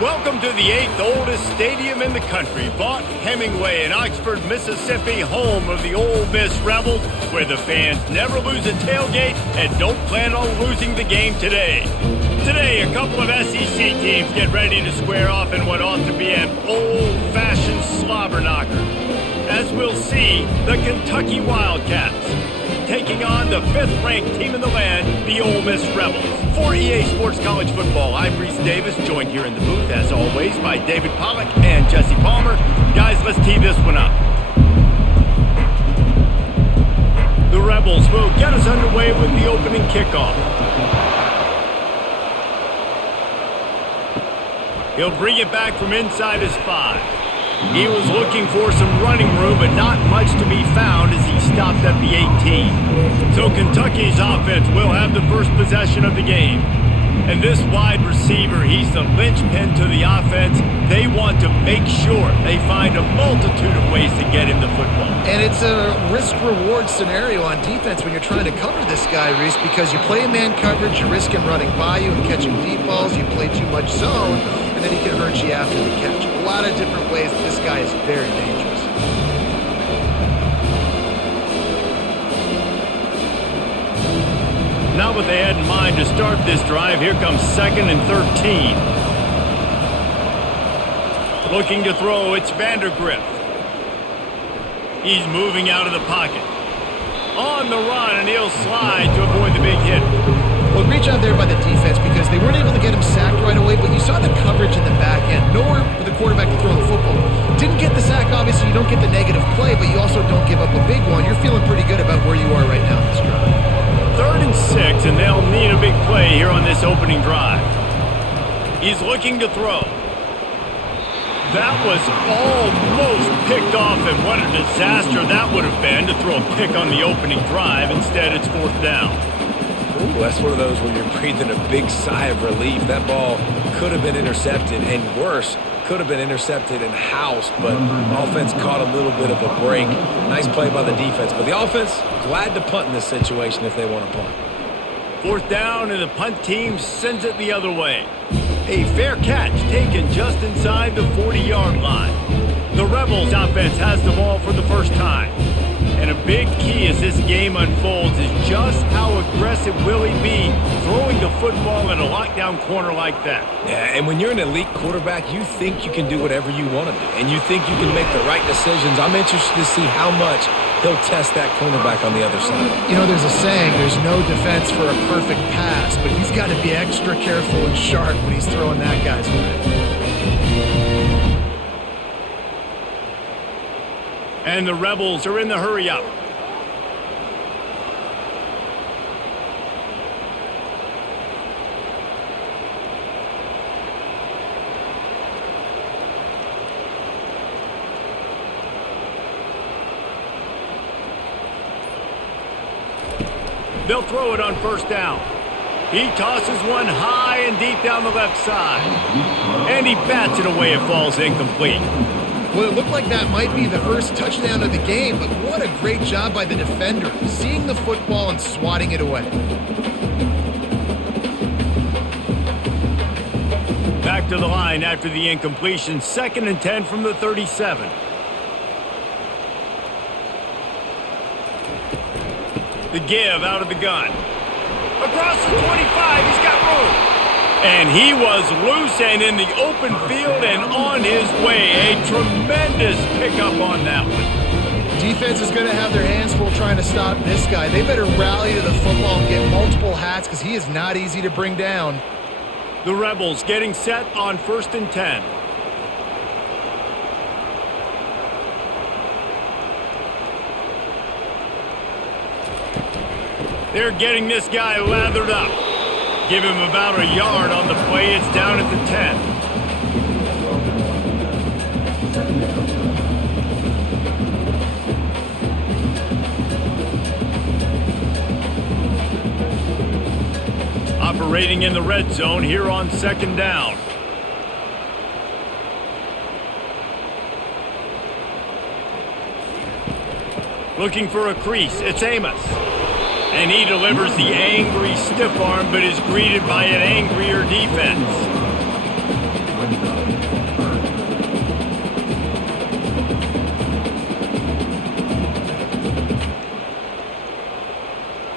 Welcome to the 8th oldest stadium in the country, Vaught Hemingway in Oxford, Mississippi, home of the Ole Miss Rebels, where the fans never lose a tailgate and don't plan on losing the game today. Today, a couple of SEC teams get ready to square off in what ought to be an old-fashioned slobber knocker. As we'll see, the Kentucky Wildcats taking on the 5th-ranked team in the land, the Ole Miss Rebels. For EA Sports College Football, I'm Reese Davis, joined here in the booth, as always, by David Pollack and Jesse Palmer. Guys, let's tee this one up. The Rebels will get us underway with the opening kickoff. He'll bring it back from inside his 5. He was looking for some running room, but not much to be found as he stopped at the 18. So Kentucky's offense will have the first possession of the game. And this wide receiver, he's the linchpin to the offense. They want to make sure they find a multitude of ways to get him the football. And it's a risk-reward scenario on defense when you're trying to cover this guy, Reese, because you play man coverage, you risk him running by you and catching deep balls. You play too much zone, and then he can hurt you after the catch. A lot of different ways. This guy is very dangerous. Not what they had in mind to start this drive. Here comes 2nd and 13. Looking to throw, it's Vandergrift. He's moving out of the pocket. On the run, and he'll slide to avoid the big hit. Well, great job there by the defense because they weren't able to get him sacked right away, but you saw the coverage in the back end. Nowhere for the quarterback to throw the football. Didn't get the sack, obviously. You don't get the negative play, but you also don't give up a big one. You're feeling pretty good about where you are right now in this drive. 3rd and 6, and they'll need a big play here on this opening drive. He's looking to throw. That was almost picked off, and what a disaster that would have been to throw a pick on the opening drive. Instead, it's 4th down. Ooh, that's one of those where you're breathing a big sigh of relief. That ball could have been intercepted, and worse, could have been intercepted and housed, but offense caught a little bit of a break. Nice play by the defense, but the offense glad to punt in this situation if they want to punt. 4th down, and the punt team sends it the other way. A fair catch taken just inside the 40-yard line. The Rebels offense has the ball for the first time. And a big key as this game unfolds is just how aggressive will he be throwing the football in a lockdown corner like that. Yeah, and when you're an elite quarterback, you think you can do whatever you want to do, and you think you can make the right decisions. I'm interested to see how much he'll test that cornerback on the other side. You know, there's a saying, there's no defense for a perfect pass, but he's got to be extra careful and sharp when he's throwing that guy's way. And the Rebels are in the hurry-up. They'll throw it on 1st down. He tosses one high and deep down the left side. And he bats it away. It falls incomplete. Well, it looked like that might be the first touchdown of the game, but what a great job by the defender, seeing the football and swatting it away. Back to the line after the incompletion. 2nd and 10 from the 37. The give out of the gun. Across the 25, he's got room. And he was loose and in the open field and on his way. A tremendous pickup on that one. Defense is going to have their hands full trying to stop this guy. They better rally to the football and get multiple hats because he is not easy to bring down. The Rebels getting set on 1st and 10. They're getting this guy lathered up. Give him about a yard on the play. It's down at the 10. Operating in the red zone here on 2nd down. Looking for a crease. It's Amos. And he delivers the angry stiff arm, but is greeted by an angrier defense.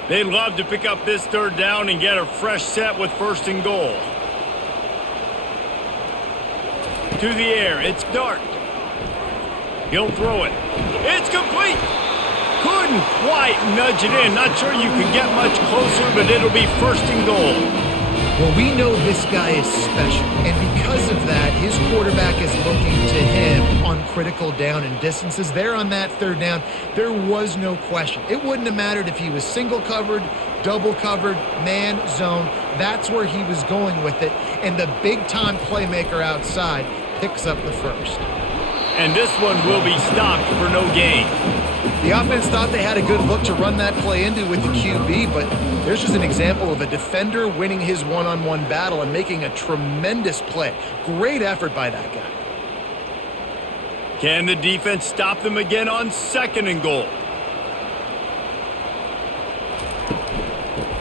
They'd love to pick up this third down and get a fresh set with 1st and goal. To the air, it's Dart. He'll throw it. It's complete. Couldn't quite nudge it in. Not sure you can get much closer, but it'll be 1st and goal. Well, we know this guy is special, and because of that, his quarterback is looking to him on critical down and distances. There on that third down, there was no question. It wouldn't have mattered if he was single covered, double covered, man, zone. That's where he was going with it, and the big-time playmaker outside picks up the first. And this one will be stopped for no gain. The offense thought they had a good look to run that play into with the QB, but there's just an example of a defender winning his one-on-one battle and making a tremendous play. Great effort by that guy. Can the defense stop them again on 2nd and goal?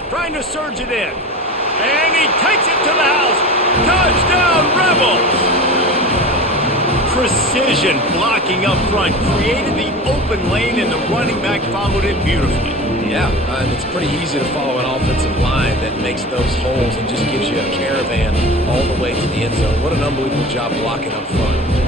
Trying to surge it in. And he takes it to the house. Touchdown, Rebels! Precision blocking up front created the open lane, and the running back followed it beautifully. Yeah, it's pretty easy to follow an offensive line that makes those holes and just gives you a caravan all the way to the end zone. What an unbelievable job blocking up front.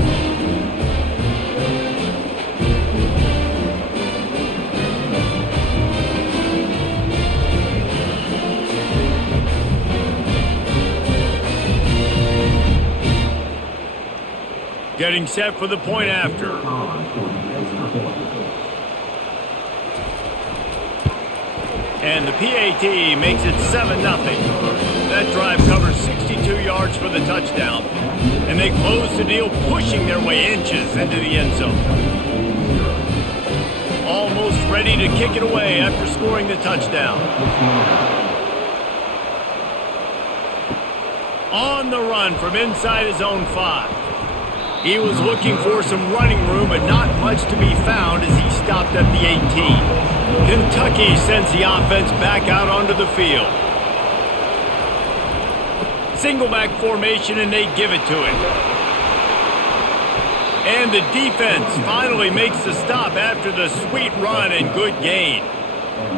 Getting set for the point after. And the PAT makes it 7-0. That drive covers 62 yards for the touchdown. And they close the deal, pushing their way inches into the end zone. Almost ready to kick it away after scoring the touchdown. On the run from inside his own 5. He was looking for some running room, but not much to be found as he stopped at the 18. Kentucky sends the offense back out onto the field. Single back formation, and they give it to him. And the defense finally makes the stop after the sweet run and good gain.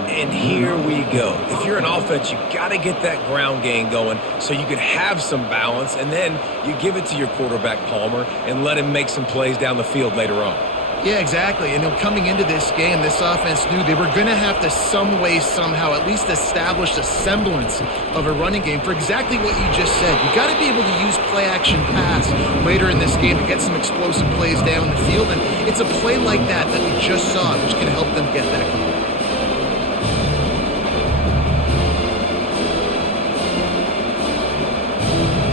And here we go. If you're an offense, you got to get that ground game going so you can have some balance, and then you give it to your quarterback, Palmer, and let him make some plays down the field later on. Yeah, exactly. And coming into this game, this offense knew they were going to have to some way, somehow, at least establish a semblance of a running game for exactly what you just said. You got to be able to use play-action pass later in this game to get some explosive plays down the field, and it's a play like that we just saw, which can help them get that going.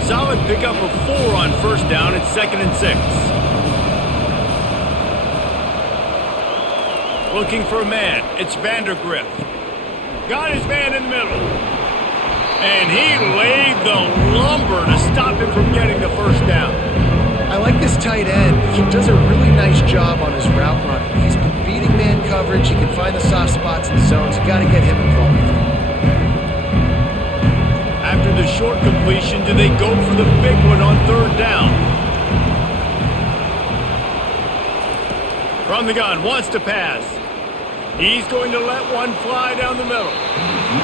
Solid pickup of 4 on 1st down. It's 2nd and 6. Looking for a man. It's Vandergriff. Got his man in the middle. And he laid the lumber to stop him from getting the 1st down. I like this tight end. He does a really nice job on his route running. He's been beating man coverage. He can find the soft spots and zones. You got to get him involved. After the short completion, do they go for the big one on 3rd down? From the gun, wants to pass. He's going to let one fly down the middle.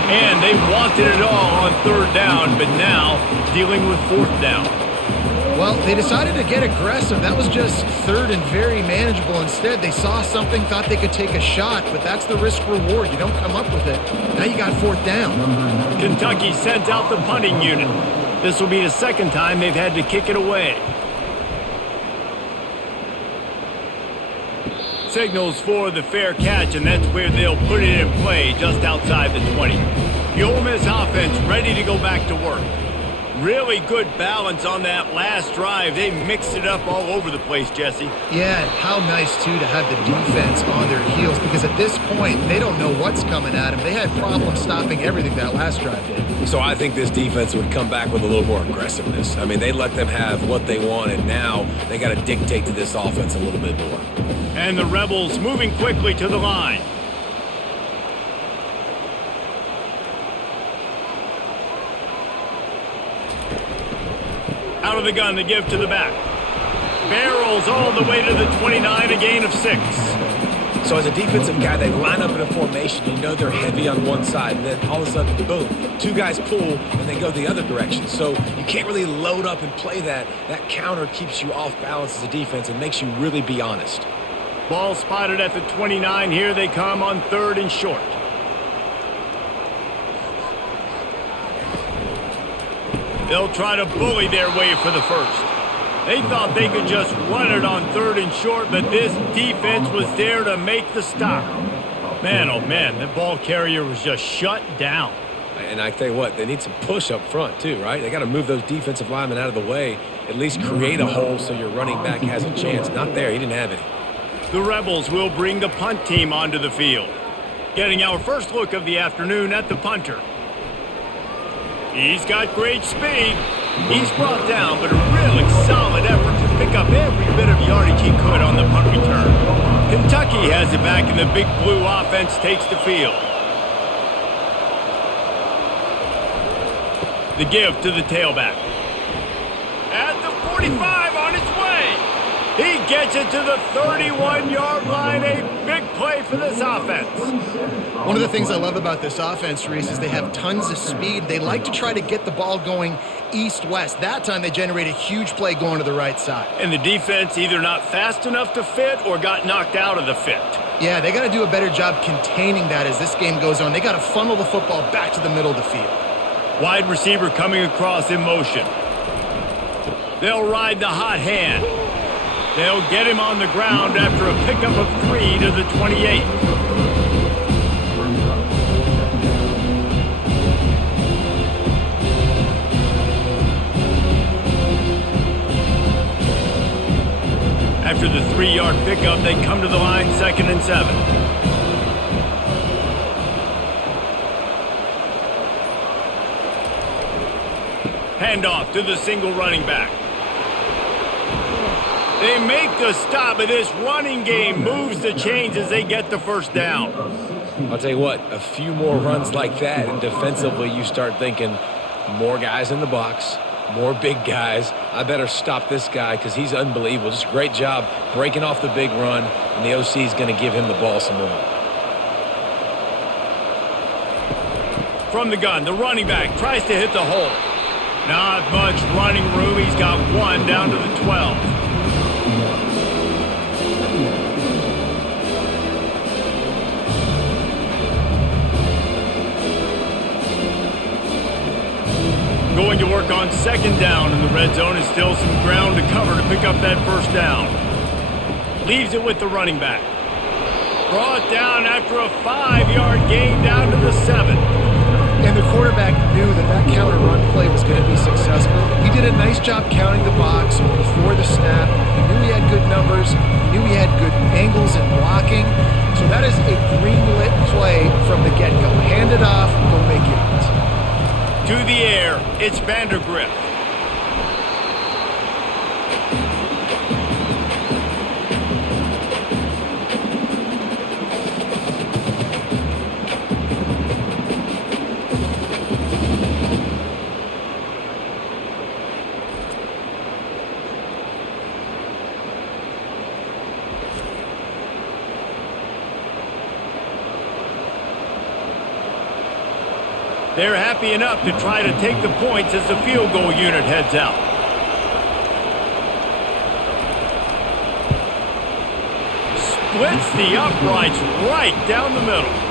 And they wanted it all on 3rd down, but now dealing with 4th down. Well, they decided to get aggressive. That was just 3rd and very manageable. Instead, they saw something, thought they could take a shot, but that's the risk reward. You don't come up with it. Now you got 4th down. Kentucky sends out the punting unit. This will be the 2nd time they've had to kick it away. Signals for the fair catch, and that's where they'll put it in play just outside the 20. The Ole Miss offense ready to go back to work. Really good balance on that last drive. They mixed it up all over the place, Jesse. Yeah, how nice, too, to have the defense on their heels, because at this point, they don't know what's coming at them. They had problems stopping everything that last drive did. So I think this defense would come back with a little more aggressiveness. I mean, they let them have what they want, and now they got to dictate to this offense a little bit more. And the Rebels moving quickly to the line. Out of the gun, the give to the back. Barrels all the way to the 29, a gain of 6. So as a defensive guy, they line up in a formation. You know they're heavy on one side, and then all of a sudden, boom, 2 guys pull, and they go the other direction. So you can't really load up and play that. That counter keeps you off balance as a defense and makes you really be honest. Ball spotted at the 29. Here they come on 3rd and short. They'll try to bully their way for the first. They thought they could just run it on 3rd and short, but this defense was there to make the stop. Man, oh man, the ball carrier was just shut down. And I tell you what, they need some push up front too, right? They got to move those defensive linemen out of the way, at least create a hole so your running back has a chance. Not there, he didn't have any. The Rebels will bring the punt team onto the field. Getting our first look of the afternoon at the punter. He's got great speed. He's brought down, but a really solid effort to pick up every bit of yardage he could on the punt return. Kentucky has it back, and the Big Blue offense takes the field. The give to the tailback. At the 45 on its way. He gets it to the 31-yard line. A big play for this offense. One of the things I love about this offense, Reese, is they have tons of speed. They like to try to get the ball going east-west. That time they generate a huge play going to the right side. And the defense either not fast enough to fit or got knocked out of the fit. Yeah, they got to do a better job containing that as this game goes on. They got to funnel the football back to the middle of the field. Wide receiver coming across in motion. They'll ride the hot hand. They'll get him on the ground after a pickup of 3 to the 28. After the 3-yard pickup, they come to the line 2nd and 7. Handoff to the single running back. They make the stop, but this running game moves the chains as they get the first down. I'll tell you what, a few more runs like that, and defensively you start thinking more guys in the box, more big guys. I better stop this guy because he's unbelievable. Just a great job breaking off the big run, and the OC is going to give him the ball some more. From the gun, the running back tries to hit the hole. Not much running room. He's got 1 down to the 12. Going to work on 2nd down in the red zone, and still some ground to cover to pick up that first down. Leaves it with the running back. Brought down after a 5-yard gain down to the 7. And the quarterback knew that counter run play was going to be successful. He did a nice job counting the box before the snap. He knew he had good numbers. He knew he had good angles and blocking. So that is a green-lit play from the get-go. Hand it off, go make yards. To the air, it's Vandergrift. They're happy enough to try to take the points as the field goal unit heads out. Splits the uprights right down the middle.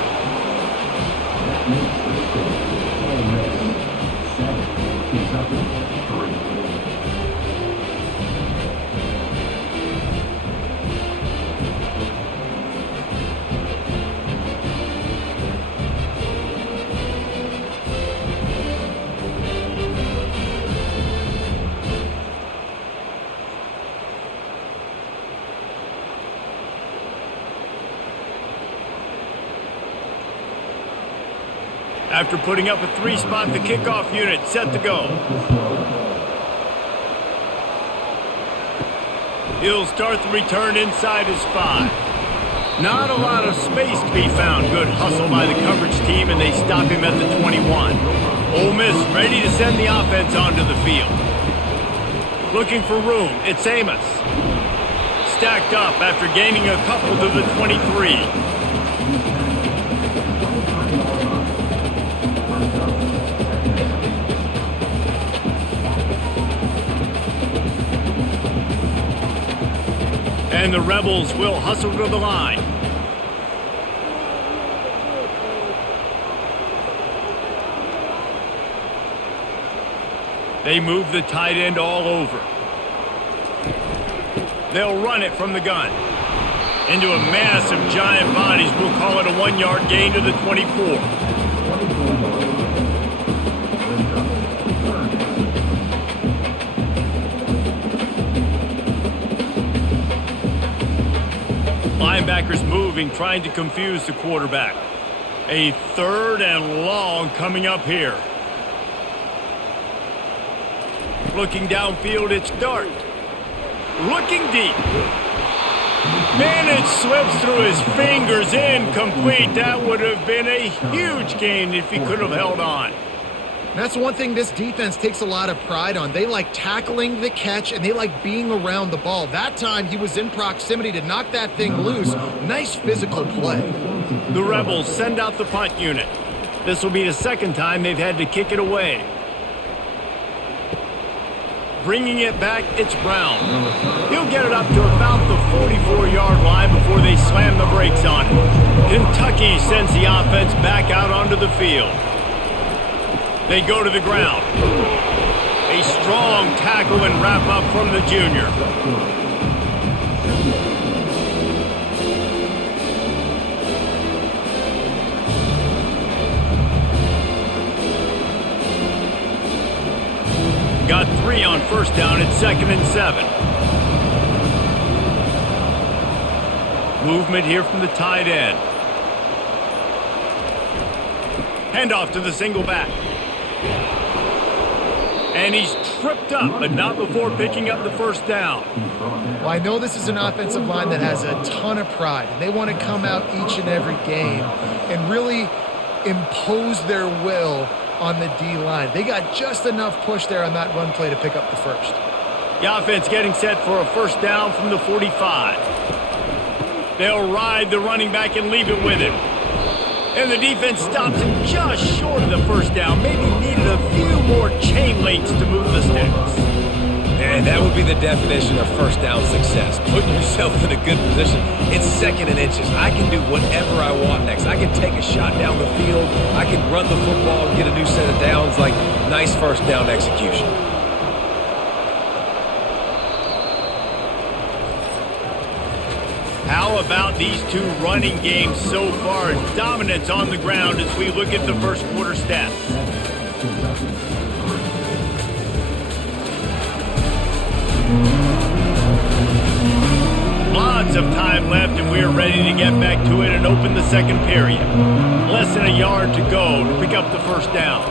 After putting up a 3-spot, the kickoff unit set to go. He'll start the return inside his 5. Not a lot of space to be found. Good hustle by the coverage team, and they stop him at the 21. Ole Miss ready to send the offense onto the field. Looking for room, it's Amos. Stacked up after gaining a couple to the 23. And the Rebels will hustle to the line. They move the tight end all over. They'll run it from the gun. Into a mass of giant bodies. We'll call it a 1-yard gain to the 24. Linebackers moving, trying to confuse the quarterback. A 3rd and long coming up here. Looking downfield, it's Dart. Looking deep. Man, it slips through his fingers, incomplete. That would have been a huge gain if he could have held on. That's one thing this defense takes a lot of pride on. They like tackling the catch, and they like being around the ball. That time, he was in proximity to knock that thing loose. Nice physical play. The Rebels send out the punt unit. This will be the 2nd time they've had to kick it away. Bringing it back, it's Brown. He'll get it up to about the 44-yard line before they slam the brakes on it. Kentucky sends the offense back out onto the field. They go to the ground. A strong tackle and wrap up from the junior. Got 3 on 1st down. It's 2nd and 7. Movement here from the tight end. Handoff to the single back. And he's tripped up, but not before picking up the 1st down. Well, I know this is an offensive line that has a ton of pride. They want to come out each and every game and really impose their will on the D-line. They got just enough push there on that run play to pick up the 1st. The offense getting set for a 1st down from the 45. They'll ride the running back and leave it with him. And the defense stops him just short of the 1st down. Maybe needed a few more chain links to move the sticks. And that would be the definition of 1st down success. Putting yourself in a good position. It's 2nd and inches. I can do whatever I want next. I can take a shot down the field. I can run the football and get a new set of downs. Like, nice 1st down execution. How about these 2 running games so far? Dominance on the ground as we look at the 1st quarter stats. Lots of time left, and we are ready to get back to it and open the 2nd period. Less than a yard to go to pick up the 1st down.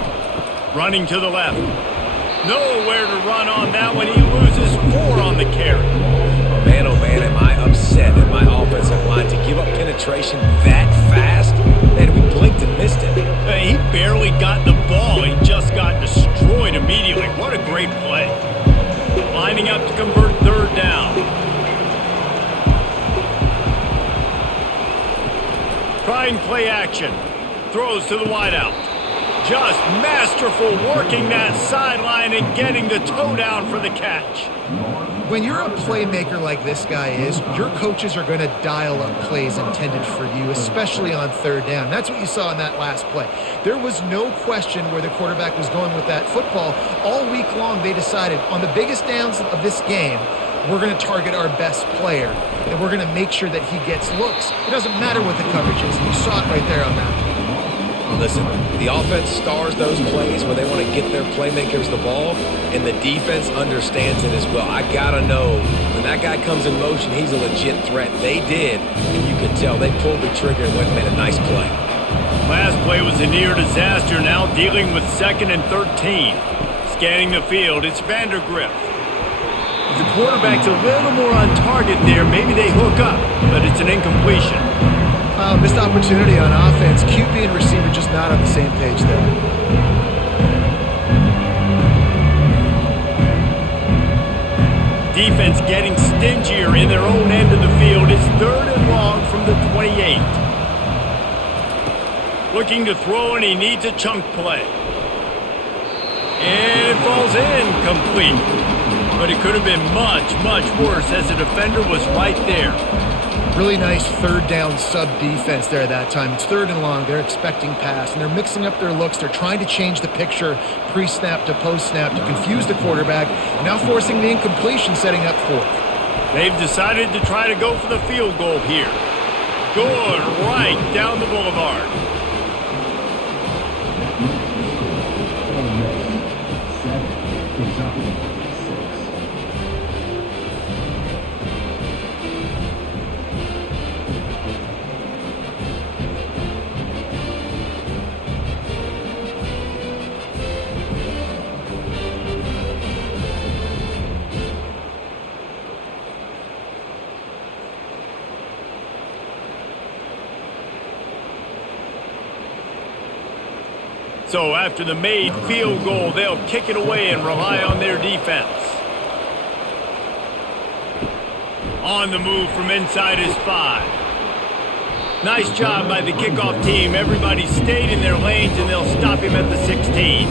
Running to the left. Nowhere to run on that one. He loses 4 on the carry. Man, oh man, am I upset at my offensive line to give up penetration that fast? Man, we blinked and missed it. He barely got the ball. He just got destroyed immediately. What a great play. Lining up to convert 3rd down. Trying play action. Throws to the wideout. Just masterful working that sideline and getting the toe down for the catch. When you're a playmaker like this guy is, your coaches are going to dial up plays intended for you, especially on 3rd down. That's what you saw in that last play. There was no question where the quarterback was going with that football. All week long, they decided on the biggest downs of this game, we're going to target our best player, and we're going to make sure that he gets looks. It doesn't matter what the coverage is. You saw it right there on that. Listen, the offense stars those plays where they want to get their playmakers the ball, and the defense understands it as well. I got to know when that guy comes in motion, he's a legit threat. They did, and you could tell they pulled the trigger and went and made a nice play. Last play was a near disaster, now dealing with 2nd and 13. Scanning the field, it's Vandergrift. If the quarterback's a little more on target there, maybe they hook up, but it's an incompletion. Missed opportunity on offense. QB and receiver just not on the same page there. defense getting stingier in their own end of the field. It's 3rd and long from the 28. Looking to throw, and he needs a chunk play. And it falls incomplete. But it could have been much, much worse as the defender was right there. Really nice 3rd down sub defense there that time. It's 3rd and long. They're expecting pass, and they're mixing up their looks. They're trying to change the picture pre-snap to post-snap to confuse the quarterback, and now forcing the incompletion, setting up 4th. They've decided to try to go for the field goal here. Good, right down the boulevard. So after the made field goal, they'll kick it away and rely on their defense. On the move from inside his 5. Nice job by the kickoff team. Everybody stayed in their lanes, and they'll stop him at the 16.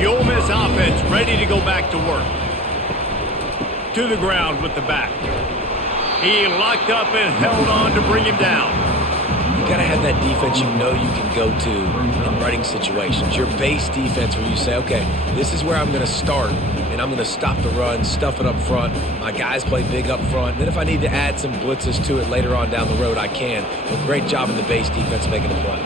The Ole Miss offense ready to go back to work. To the ground with the back. He locked up and held on to bring him down. You got to have that defense you know you can go to in running situations. Your base defense where you say, okay, this is where I'm going to start, and I'm going to stop the run, stuff it up front. My guys play big up front. And then if I need to add some blitzes to it later on down the road, I can. But great job in the base defense making a play.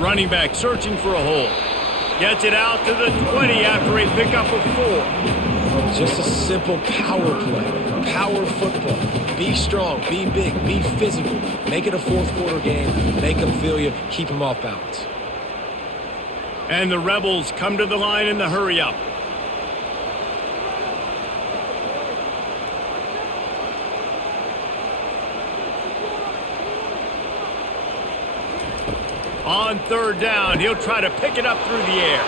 Running back searching for a hole. Gets it out to the 20 after a pickup of 4. Just a simple power play. Power football. Be strong, be big, be physical. Make it a 4th quarter game. Make them feel you. Keep them off balance. And the Rebels come to the line in the hurry up. On 3rd down, he'll try to pick it up through the air.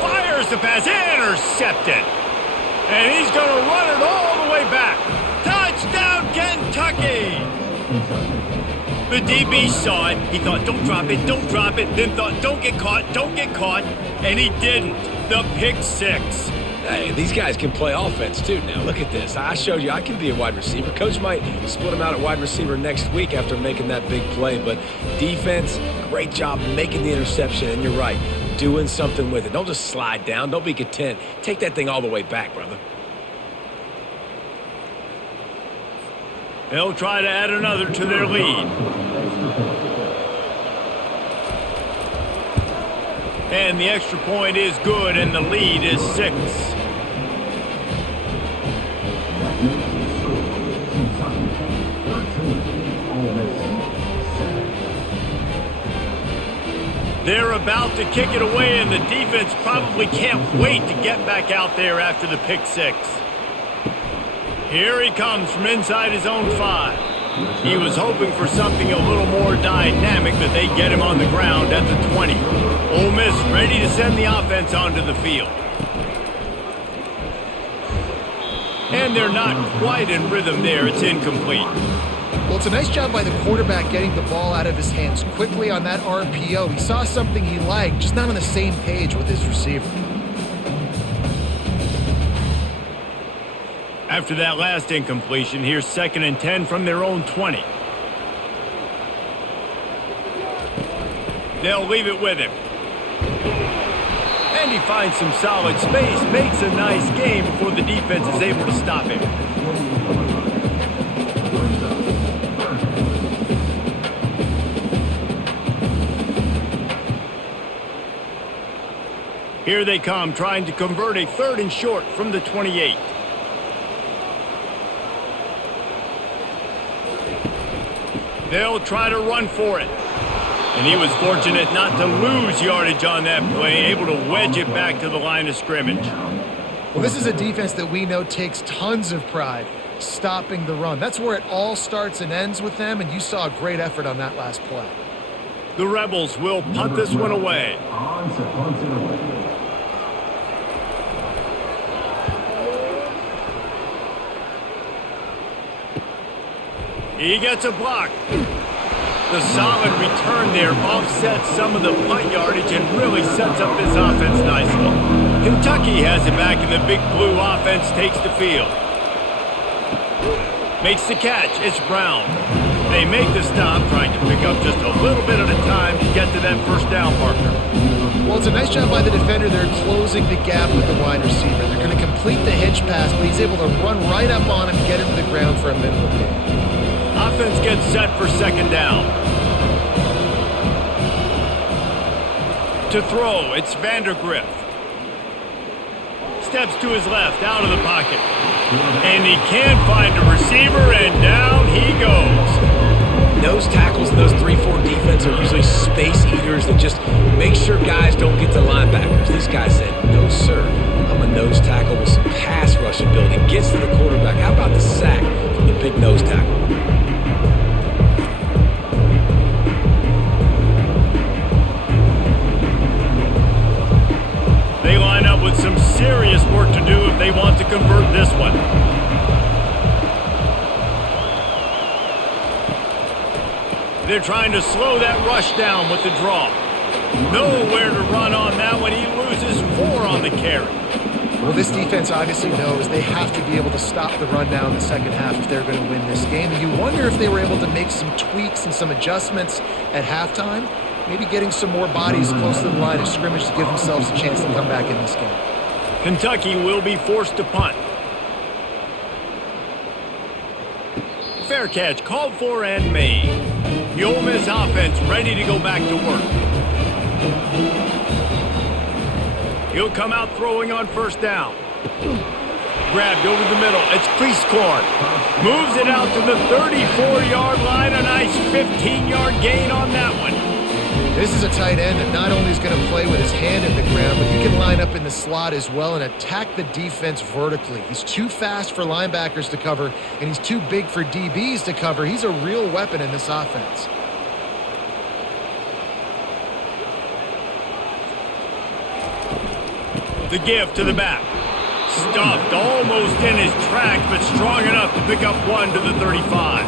Fires the pass, intercepted. And he's going to run it all the way back. Touchdown, Kentucky! The DB saw it. He thought, don't drop it, then thought, don't get caught, and he didn't. The pick 6. Hey, these guys can play offense too now. Look at this. I showed you I can be a wide receiver. Coach might split him out at wide receiver next week after making that big play, but defense, great job making the interception, and you're right, doing something with it. Don't just slide down. Don't be content. Take that thing all the way back, brother. They'll try to add another to their lead. And the extra point is good, and the lead is 6. They're about to kick it away, and the defense probably can't wait to get back out there after the pick 6. Here he comes from inside his own 5. He was hoping for something a little more dynamic, but they get him on the ground at the 20. Ole Miss ready to send the offense onto the field. And they're not quite in rhythm there. It's incomplete. Well, it's a nice job by the quarterback getting the ball out of his hands quickly on that RPO. He saw something he liked, just not on the same page with his receiver. After that last incompletion, here's 2nd and 10 from their own 20. They'll leave it with him. And he finds some solid space, makes a nice game before the defense is able to stop him. Here they come, trying to convert a 3rd and short from the 28. They'll try to run for it. And he was fortunate not to lose yardage on that play, able to wedge it back to the line of scrimmage. Well, this is a defense that we know takes tons of pride stopping the run. That's where it all starts and ends with them, and you saw a great effort on that last play. The Rebels will punt this one away. He gets a block. The solid return there offsets some of the punt yardage and really sets up this offense nicely. Kentucky has it back, and the big blue offense takes the field. Makes the catch. It's Brown. They make the stop, trying to pick up just a little bit at a time to get to that first down marker. Well, it's a nice job by the defender. They're closing the gap with the wide receiver. They're going to complete the hitch pass, but he's able to run right up on him, get him to the ground for a minimal gain. Offense gets set for second down. To throw, it's Vandergriff. Steps to his left, out of the pocket. And he can't find a receiver, and down he goes. Nose tackles in those 3-4 defense are usually space eaters that just make sure guys don't get to linebackers. This guy said, no, sir. I'm a nose tackle with some pass rush ability. Gets to the quarterback. How about the sack from the big nose tackle? They line up with some serious work to do if they want to convert this one. They're trying to slow that rush down with the draw. Nowhere to run on that one. He loses 4 on the carry. Well, this defense obviously knows they have to be able to stop the run down in the second half if they're going to win this game. And you wonder if they were able to make some tweaks and some adjustments at halftime. Maybe getting some more bodies close to the line of scrimmage to give themselves a chance to come back in this game. Kentucky will be forced to punt. Fair catch called for and made. The Ole Miss offense ready to go back to work. He'll come out throwing on first down. Grabbed over the middle. It's Priestcorn. Moves it out to the 34-yard line. A nice 15-yard gain on that one. This is a tight end that not only is going to play with his hand in the ground, but he can line up in the slot as well and attack the defense vertically. He's too fast for linebackers to cover, and he's too big for DBs to cover. He's a real weapon in this offense. The give to the back. Stuffed almost in his tracks, but strong enough to pick up 1 to the 35.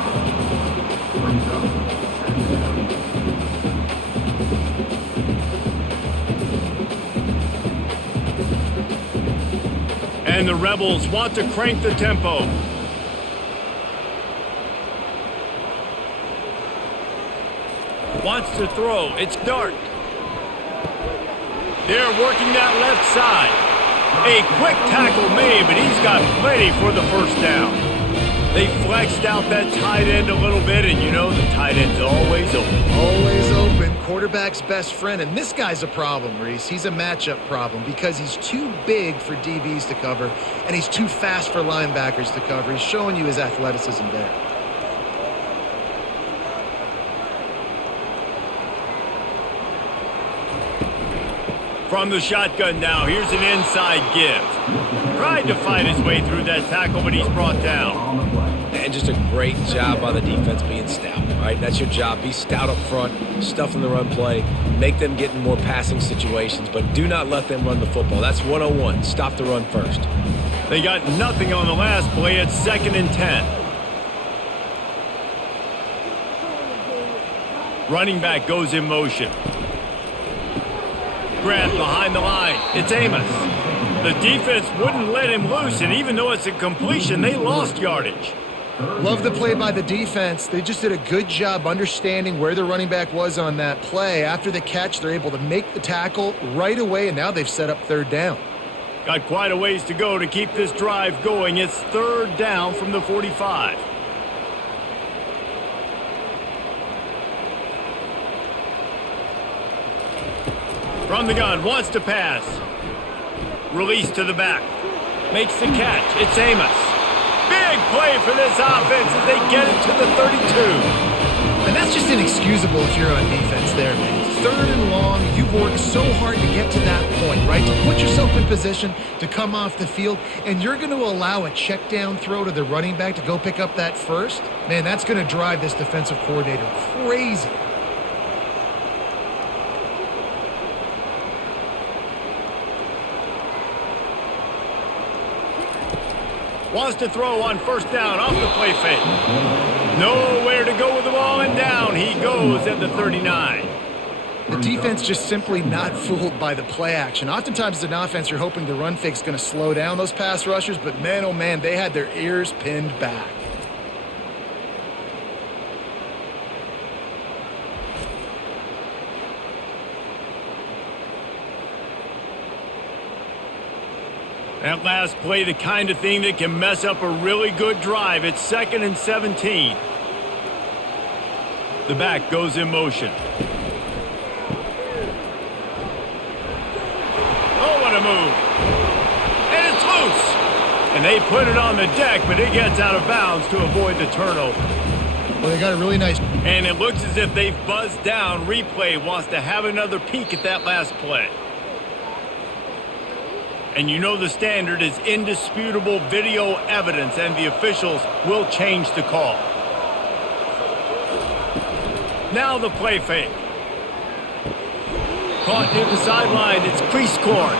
And the Rebels want to crank the tempo. Wants to throw. It's Dart. They're working that left side. A quick tackle made, but he's got plenty for the first down. They flexed out that tight end a little bit, and you know the tight end's always open. Always open. Quarterback's best friend. And this guy's a problem, Reese. He's a matchup problem because he's too big for DBs to cover, and he's too fast for linebackers to cover. He's showing you his athleticism there. From the shotgun now, here's an inside give. Tried to fight his way through that tackle, but he's brought down. And just a great job by the defense being stout, right? That's your job. Be stout up front, stuff in the run play, make them get in more passing situations, but do not let them run the football. That's 101. Stop the run first. They got nothing on the last play. It's 2nd and 10. Running back goes in motion. Grabbed behind the line. It's Amos. The defense wouldn't let him loose, and even though it's a completion, they lost yardage. Love the play by the defense. They just did a good job understanding where the running back was on that play. After the catch, they're able to make the tackle right away, and now they've set up 3rd down. Got quite a ways to go to keep this drive going. It's 3rd down from the 45. From the gun, wants to pass. Release to the back. Makes the catch. It's Amos. Big play for this offense as they get it to the 32. And that's just inexcusable if you're on defense there, man. 3rd and long, you've worked so hard to get to that point, right? To put yourself in position to come off the field, and you're going to allow a check down throw to the running back to go pick up that first? Man, that's going to drive this defensive coordinator crazy. Wants to throw on first down off the play fake. Nowhere to go with the ball, and down he goes at the 39. The defense just simply not fooled by the play action. Oftentimes as an offense, you're hoping the run fake's going to slow down those pass rushers, but man, oh man, they had their ears pinned back. That last play, the kind of thing that can mess up a really good drive. It's 2nd and 17. The back goes in motion. Oh, what a move. And it's loose. And they put it on the deck, but it gets out of bounds to avoid the turnover. Well, they got a really nice... And it looks as if they've buzzed down. Replay wants to have another peek at that last play. And you know the standard is indisputable video evidence, and the officials will change the call. Now the play fake. Caught near the sideline. It's crease court.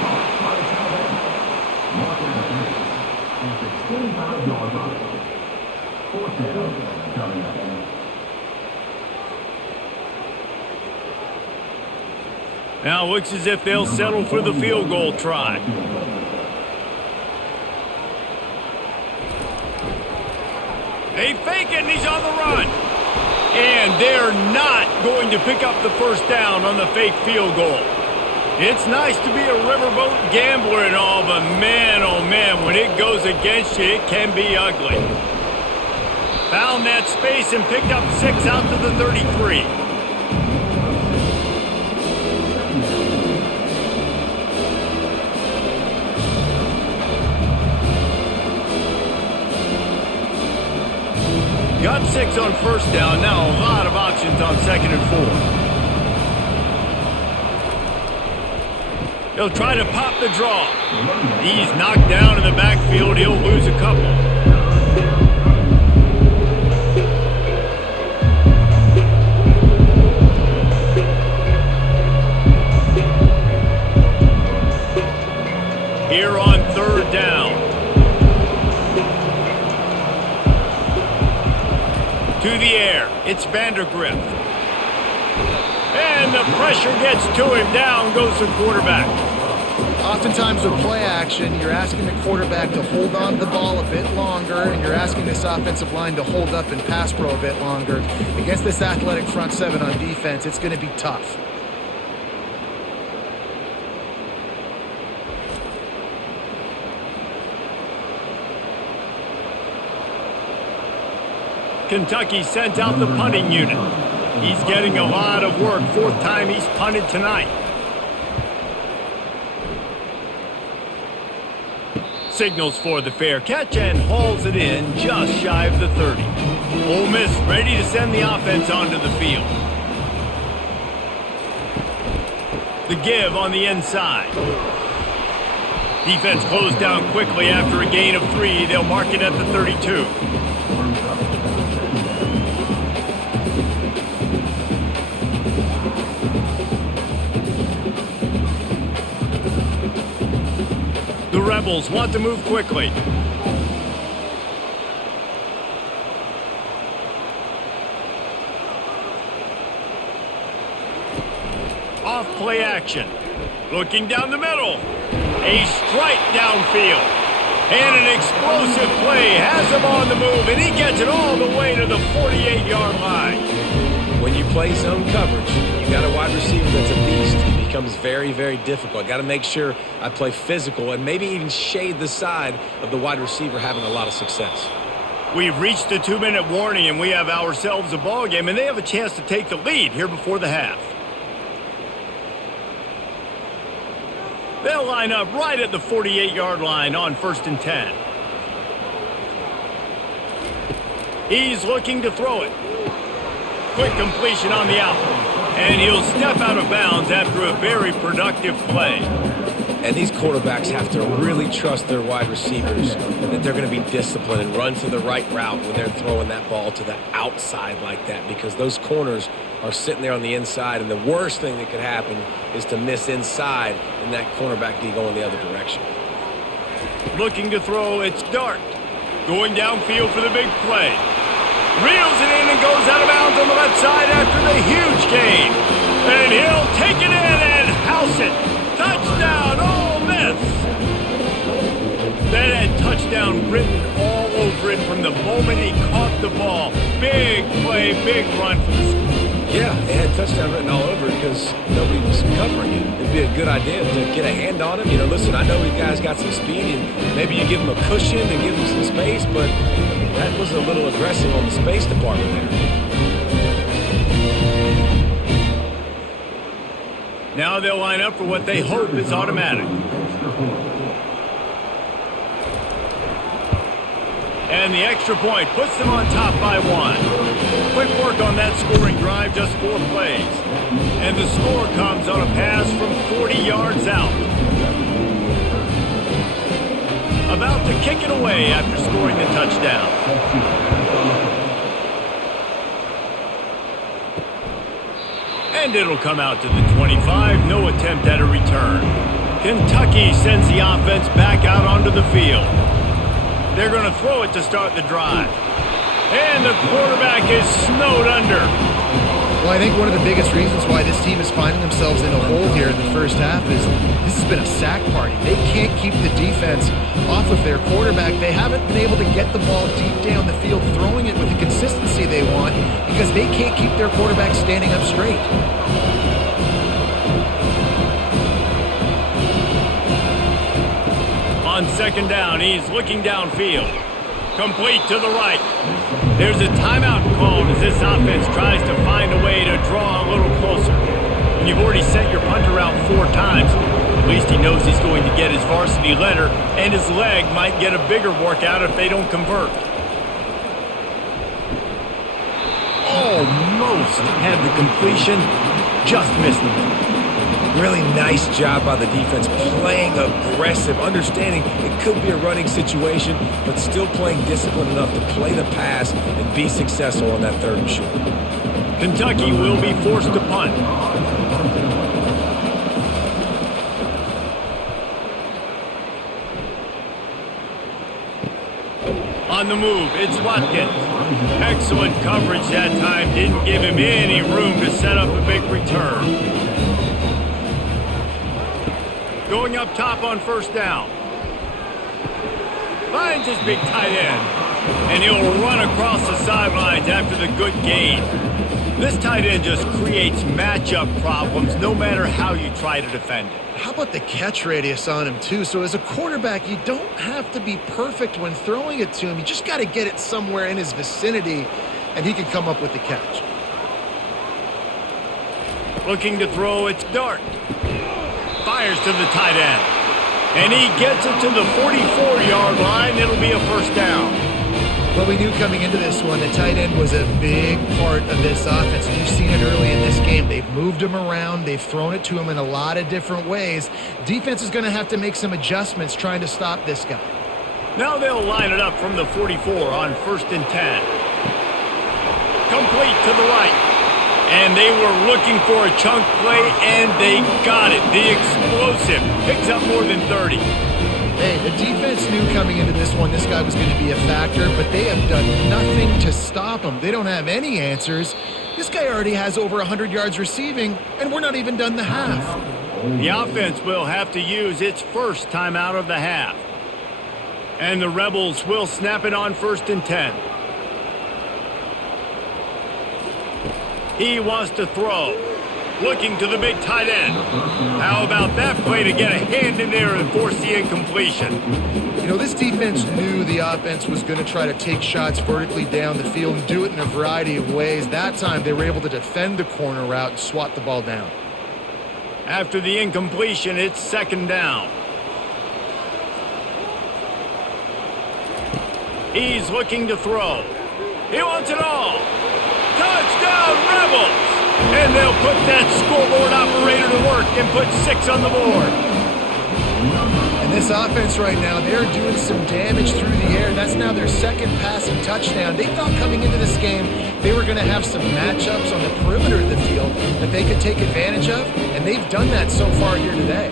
Now it looks as if they'll settle for the field goal try. They fake it, and he's on the run. And they're not going to pick up the first down on the fake field goal. It's nice to be a riverboat gambler and all, but man, oh man, when it goes against you, it can be ugly. Found that space and picked up 6 out to the 33. Got 6 on first down. Now a lot of options on 2nd and 4. He'll try to pop the draw. He's knocked down in the backfield. He'll lose a couple. Here on 3rd down. To the air, it's Vandergrift. And the pressure gets to him. Down goes the quarterback. Oftentimes with play action, you're asking the quarterback to hold on to the ball a bit longer, and you're asking this offensive line to hold up and pass pro a bit longer. Against this athletic front 7 on defense, it's going to be tough. Kentucky sent out the punting unit. He's getting a lot of work. 4th time he's punted tonight. Signals for the fair catch and hauls it in just shy of the 30. Ole Miss ready to send the offense onto the field. The give on the inside. Defense closed down quickly after a gain of 3. They'll mark it at the 32. The Rebels want to move quickly. Off play action. Looking down the middle. A strike downfield. And an explosive play has him on the move, and he gets it all the way to the 48-yard line. When you play zone coverage, you got a wide receiver that's a beast. It becomes very, very difficult. Got to make sure I play physical and maybe even shade the side of the wide receiver having a lot of success. We've reached the 2-minute warning, and we have ourselves a ball game, and they have a chance to take the lead here before the half. They'll line up right at the 48-yard line on 1st and 10. He's looking to throw it. Quick completion on the out. And he'll step out of bounds after a very productive play. And these quarterbacks have to really trust their wide receivers that they're going to be disciplined and run to the right route when they're throwing that ball to the outside like that, because those corners are sitting there on the inside, and the worst thing that could happen is to miss inside and that cornerback be going the other direction. Looking to throw, it's Dart. Going downfield for the big play. Reels it in and goes out of bounds on the left side after the huge gain. And he'll take it in and house it. Touchdown, Ole Miss. That had touchdown written all over it from the moment he caught the ball. Big play, big run for the school. Yeah, it had touchdown written all over it because nobody was covering him. It'd be a good idea to get a hand on him. You know, listen, I know you guys got some speed, and maybe you give him a cushion and give him some space, but that was a little aggressive on the space department there. Now they'll line up for what they hope is automatic. And the extra point puts them on top by 1. Quick work on that scoring drive, just 4 plays. And the score comes on a pass from 40 yards out. About to kick it away after scoring the touchdown. And it'll come out to the 25, no attempt at a return. Kentucky sends the offense back out onto the field. They're going to throw it to start the drive. And the quarterback is snowed under. Well, I think one of the biggest reasons why this team is finding themselves in a hole here in the first half is this has been a sack party. They can't keep the defense off of their quarterback. They haven't been able to get the ball deep down the field, throwing it with the consistency they want because they can't keep their quarterback standing up straight. On second down, he's looking downfield. Complete to the right. There's a timeout called as this offense tries to find a way to draw a little closer. When you've already sent your punter out 4 times, at least he knows he's going to get his varsity letter, and his leg might get a bigger workout if they don't convert. Almost had the completion, just missed it. Really nice job by the defense, playing aggressive, understanding it could be a running situation, but still playing disciplined enough to play the pass and be successful on that 3rd and short. Kentucky will be forced to punt. On the move, it's Watkins. Excellent coverage that time, didn't give him any room to set up a big return. Going up top on first down. Finds his big tight end. And he'll run across the sidelines after the good gain. This tight end just creates matchup problems no matter how you try to defend it. How about the catch radius on him, too? So as a quarterback, you don't have to be perfect when throwing it to him. You just got to get it somewhere in his vicinity, and he can come up with the catch. Looking to throw, it's Dart. Fires to the tight end. And he gets it to the 44-yard line. It'll be a first down. Well, we knew coming into this one, the tight end was a big part of this offense. And you've seen it early in this game. They've moved him around. They've thrown it to him in a lot of different ways. Defense is going to have to make some adjustments trying to stop this guy. Now they'll line it up from the 44 on 1st and 10. Complete to the right. And they were looking for a chunk play, and they got it. The explosive picks up more than 30. Hey, the defense knew coming into this one this guy was going to be a factor, but they have done nothing to stop him. They don't have any answers. This guy already has over 100 yards receiving, and we're not even done the half. The offense will have to use its first timeout of the half. And the Rebels will snap it on 1st and 10. He wants to throw. Looking to the big tight end. How about that play to get a hand in there and force the incompletion? You know, this defense knew the offense was going to try to take shots vertically down the field and do it in a variety of ways. That time, they were able to defend the corner route and swat the ball down. After the incompletion, it's 2nd down. He's looking to throw. He wants it all. Touchdown, Rebels! And they'll put that scoreboard operator to work and put 6 on the board. And this offense right now, they're doing some damage through the air. That's now their 2nd passing touchdown. They thought coming into this game they were going to have some matchups on the perimeter of the field that they could take advantage of, and they've done that so far here today.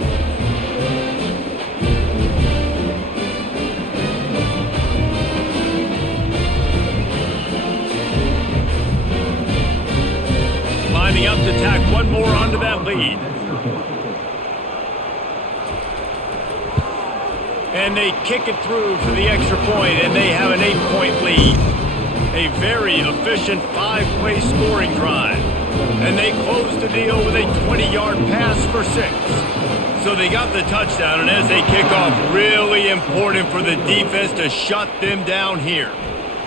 lead. And they kick it through for the extra point, and they have an 8-point lead. A very efficient 5-play scoring drive. And they close the deal with a 20-yard pass for 6. So they got the touchdown, and as they kick off, really important for the defense to shut them down here.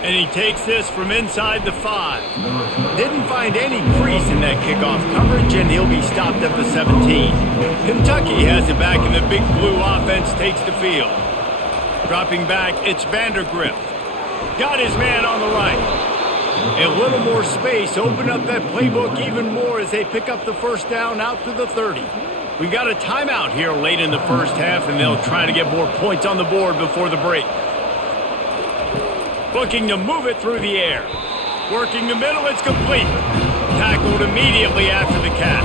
And he takes this from inside the 5. Didn't find any crease in that kickoff coverage, and he'll be stopped at the 17. Kentucky has it back, and the Big Blue offense takes the field. Dropping back, it's Vandergrift. Got his man on the right. A little more space, open up that playbook even more as they pick up the first down out to the 30. We've got a timeout here late in the first half, and they'll try to get more points on the board before the break. Looking to move it through the air. Working the middle, it's complete. Tackled immediately after the catch.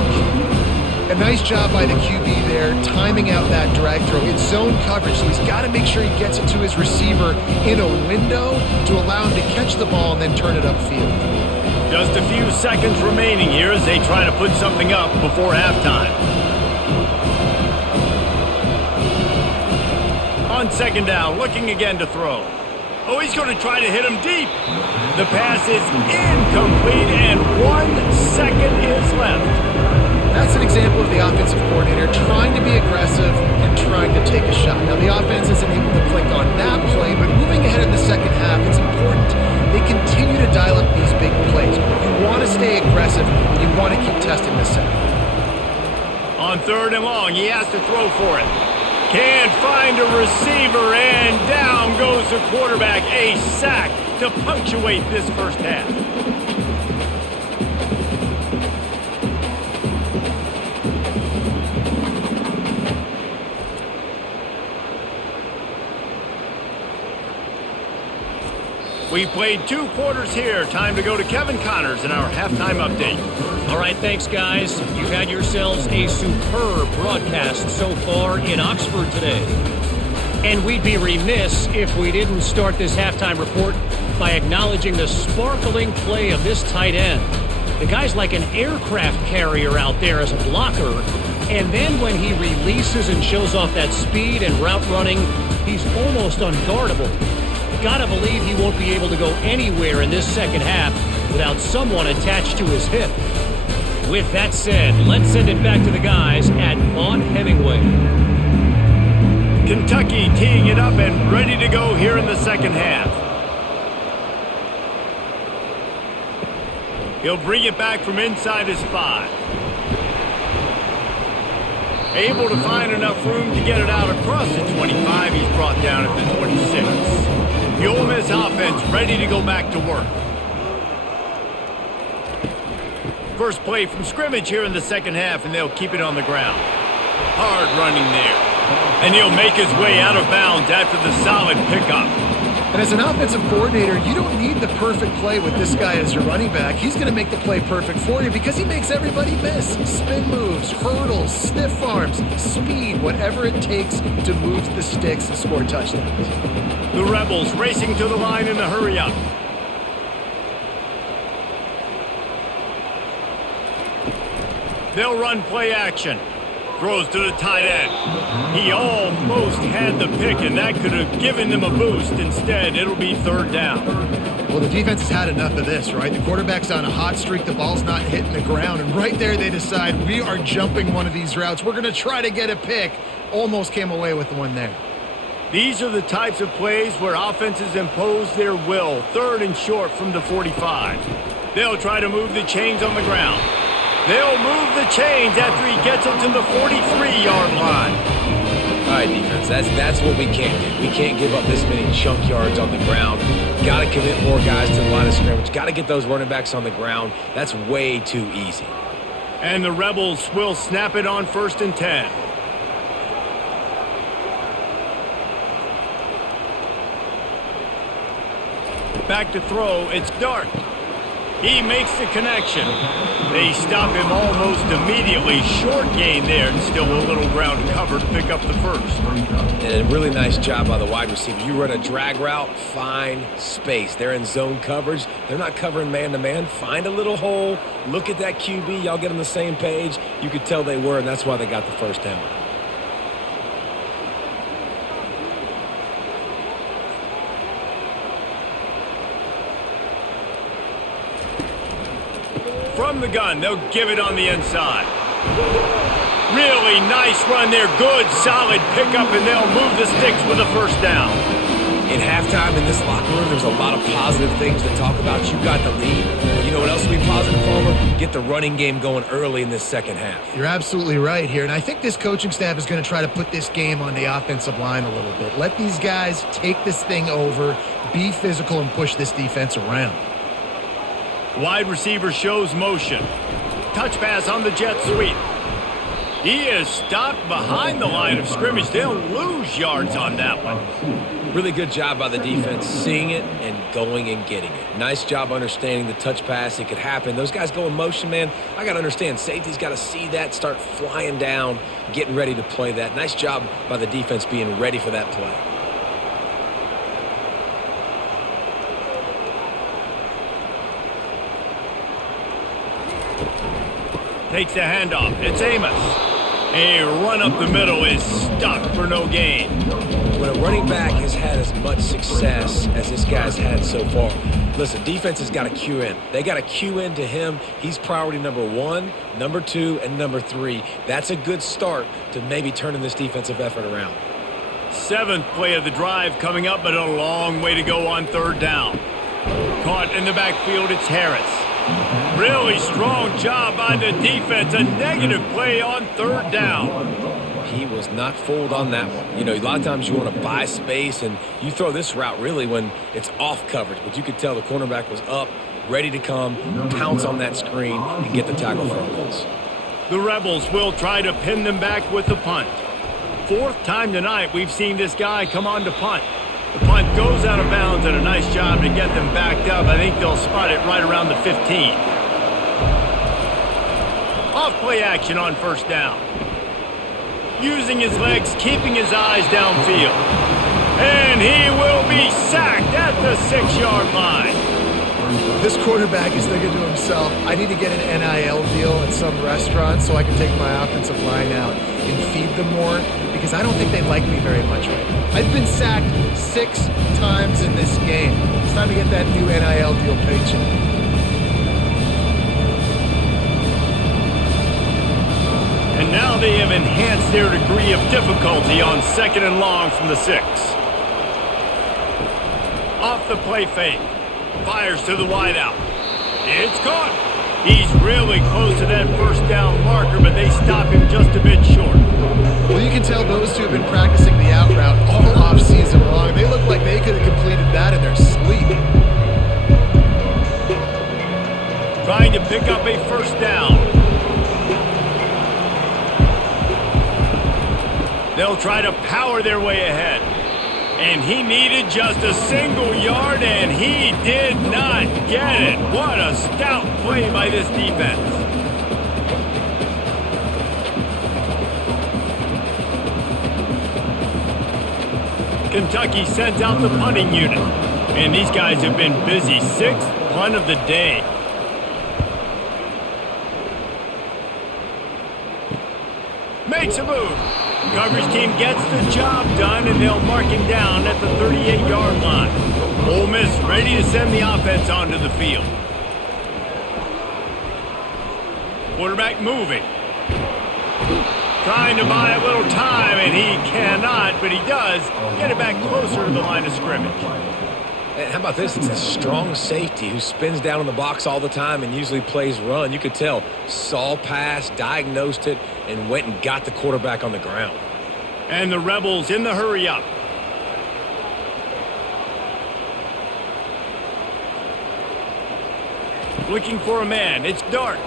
A nice job by the QB there, timing out that drag throw. It's zone coverage, so he's got to make sure he gets it to his receiver in a window to allow him to catch the ball and then turn it upfield. Just a few seconds remaining here as they try to put something up before halftime. On second down, looking again to throw. Oh, he's going to try to hit him deep. The pass is incomplete, and 1 second is left. That's an example of the offensive coordinator trying to be aggressive and trying to take a shot. Now, the offense isn't able to click on that play, but moving ahead in the second half, it's important they continue to dial up these big plays. You want to stay aggressive. You want to keep testing this second. On third and long, he has to throw for it. Can't find a receiver, and down goes the quarterback. A sack to punctuate this first half. We've played 2 quarters here. Time to go to Kevin Connors in our halftime update. All right, thanks, guys. You've had yourselves a superb broadcast so far in Oxford today. And we'd be remiss if we didn't start this halftime report by acknowledging the sparkling play of this tight end. The guy's like an aircraft carrier out there as a blocker. And then when he releases and shows off that speed and route running, he's almost unguardable. Gotta believe he won't be able to go anywhere in this second half without someone attached to his hip. With that said, let's send it back to the guys at Vaught Hemingway. Kentucky teeing it up and ready to go here in the second half. He'll bring it back from inside his 5. Able to find enough room to get it out across the 25. He's brought down at the 26. The Ole Miss offense ready to go back to work. First play from scrimmage here in the second half, and they'll keep it on the ground. Hard running there. And he'll make his way out of bounds after the solid pickup. And as an offensive coordinator, you don't need the perfect play with this guy as your running back. He's going to make the play perfect for you because he makes everybody miss. Spin moves, hurdles, stiff arms, speed, whatever it takes to move the sticks and score touchdowns. The Rebels racing to the line in a hurry-up. They'll run play action. Throws to the tight end. He almost had the pick, and that could have given them a boost. Instead, it'll be third down. Well, the defense has had enough of this, right? The quarterback's on a hot streak. The ball's not hitting the ground. And right there, they decide, we are jumping one of these routes. We're going to try to get a pick. Almost came away with one there. These are the types of plays where offenses impose their will. Third and short from the 45. They'll try to move the chains on the ground. They'll move the chains after he gets it to the 43-yard line. All right, defense, that's what we can't do. We can't give up this many chunk yards on the ground. Got to commit more guys to the line of scrimmage. Got to get those running backs on the ground. That's way too easy. And the Rebels will snap it on 1st and 10. Back to throw, it's Dart. He makes the connection. They stop him almost immediately. Short gain there, and still a little ground to cover to pick up the first. And a really nice job by the wide receiver. You run a drag route, find space. They're in zone coverage. They're not covering man-to-man. Find a little hole. Look at that QB. Y'all get on the same page. You could tell they were, and that's why they got the first down. From the gun, they'll give it on the inside. Really nice run there. Good, solid pickup, and they'll move the sticks with a first down. In halftime in this locker room, there's a lot of positive things to talk about. You got the lead. But you know what else will be positive, Palmer? Get the running game going early in this second half. You're absolutely right here, and I think this coaching staff is going to try to put this game on the offensive line a little bit. Let these guys take this thing over, be physical, and push this defense around. Wide receiver shows motion. Touch pass on the jet sweep. He is stopped behind the line of scrimmage. They'll lose yards on that one. Really good job by the defense seeing it and going and getting it. Nice job understanding the touch pass. It could happen. Those guys go in motion, man. I got to understand. Safety's got to see that, start flying down, getting ready to play that. Nice job by the defense being ready for that play. Takes the handoff. It's Amos. A run up the middle is stuck for no gain. When a running back has had as much success as this guy's had so far, listen, defense has got to cue in. They got to cue in to him. He's priority number 1, number 2, and number 3. That's a good start to maybe turning this defensive effort around. 7th play of the drive coming up, but a long way to go on 3rd down. Caught in the backfield, it's Harris. Really strong job by the defense. A negative play on 3rd down. He was not fooled on that one. You know, a lot of times you want to buy space, and you throw this route really when it's off coverage. But you could tell the cornerback was up, ready to come, pounce on that screen, and get the tackle for a loss. The Rebels will try to pin them back with the punt. 4th time tonight we've seen this guy come on to punt. The punt goes out of bounds, and a nice job to get them backed up. I think they'll spot it right around the 15. Off play action on 1st down. Using his legs, keeping his eyes downfield. And he will be sacked at the 6-yard line. This quarterback is thinking to himself, I need to get an NIL deal at some restaurant so I can take my offensive line out and feed them more, because I don't think they like me very much right now. I've been sacked 6 times in this game. It's time to get that new NIL deal paycheck. And now they have enhanced their degree of difficulty on 2nd and long from the 6. Off the play fake. Fires to the wideout. It's caught. He's really close to that 1st down marker, but they stop him just a bit short. Well, you can tell those two have been practicing the out route all off-season long. They look like they could have completed that in their sleep. Trying to pick up a 1st down. They'll try to power their way ahead. And he needed just a single yard, and he did not get it. What a stout play by this defense. Kentucky sends out the punting unit. And these guys have been busy. 6th punt of the day. Makes a move. Coverage team gets the job done, and they'll mark him down at the 38-yard line. Ole Miss ready to send the offense onto the field. Quarterback moving. Trying to buy a little time, and he cannot, but he does get it back closer to the line of scrimmage. And how about this? It's a strong safety who spins down in the box all the time and usually plays run. You could tell, saw pass, diagnosed it, and went and got the quarterback on the ground. And the Rebels in the hurry up. Looking for a man. It's Dart.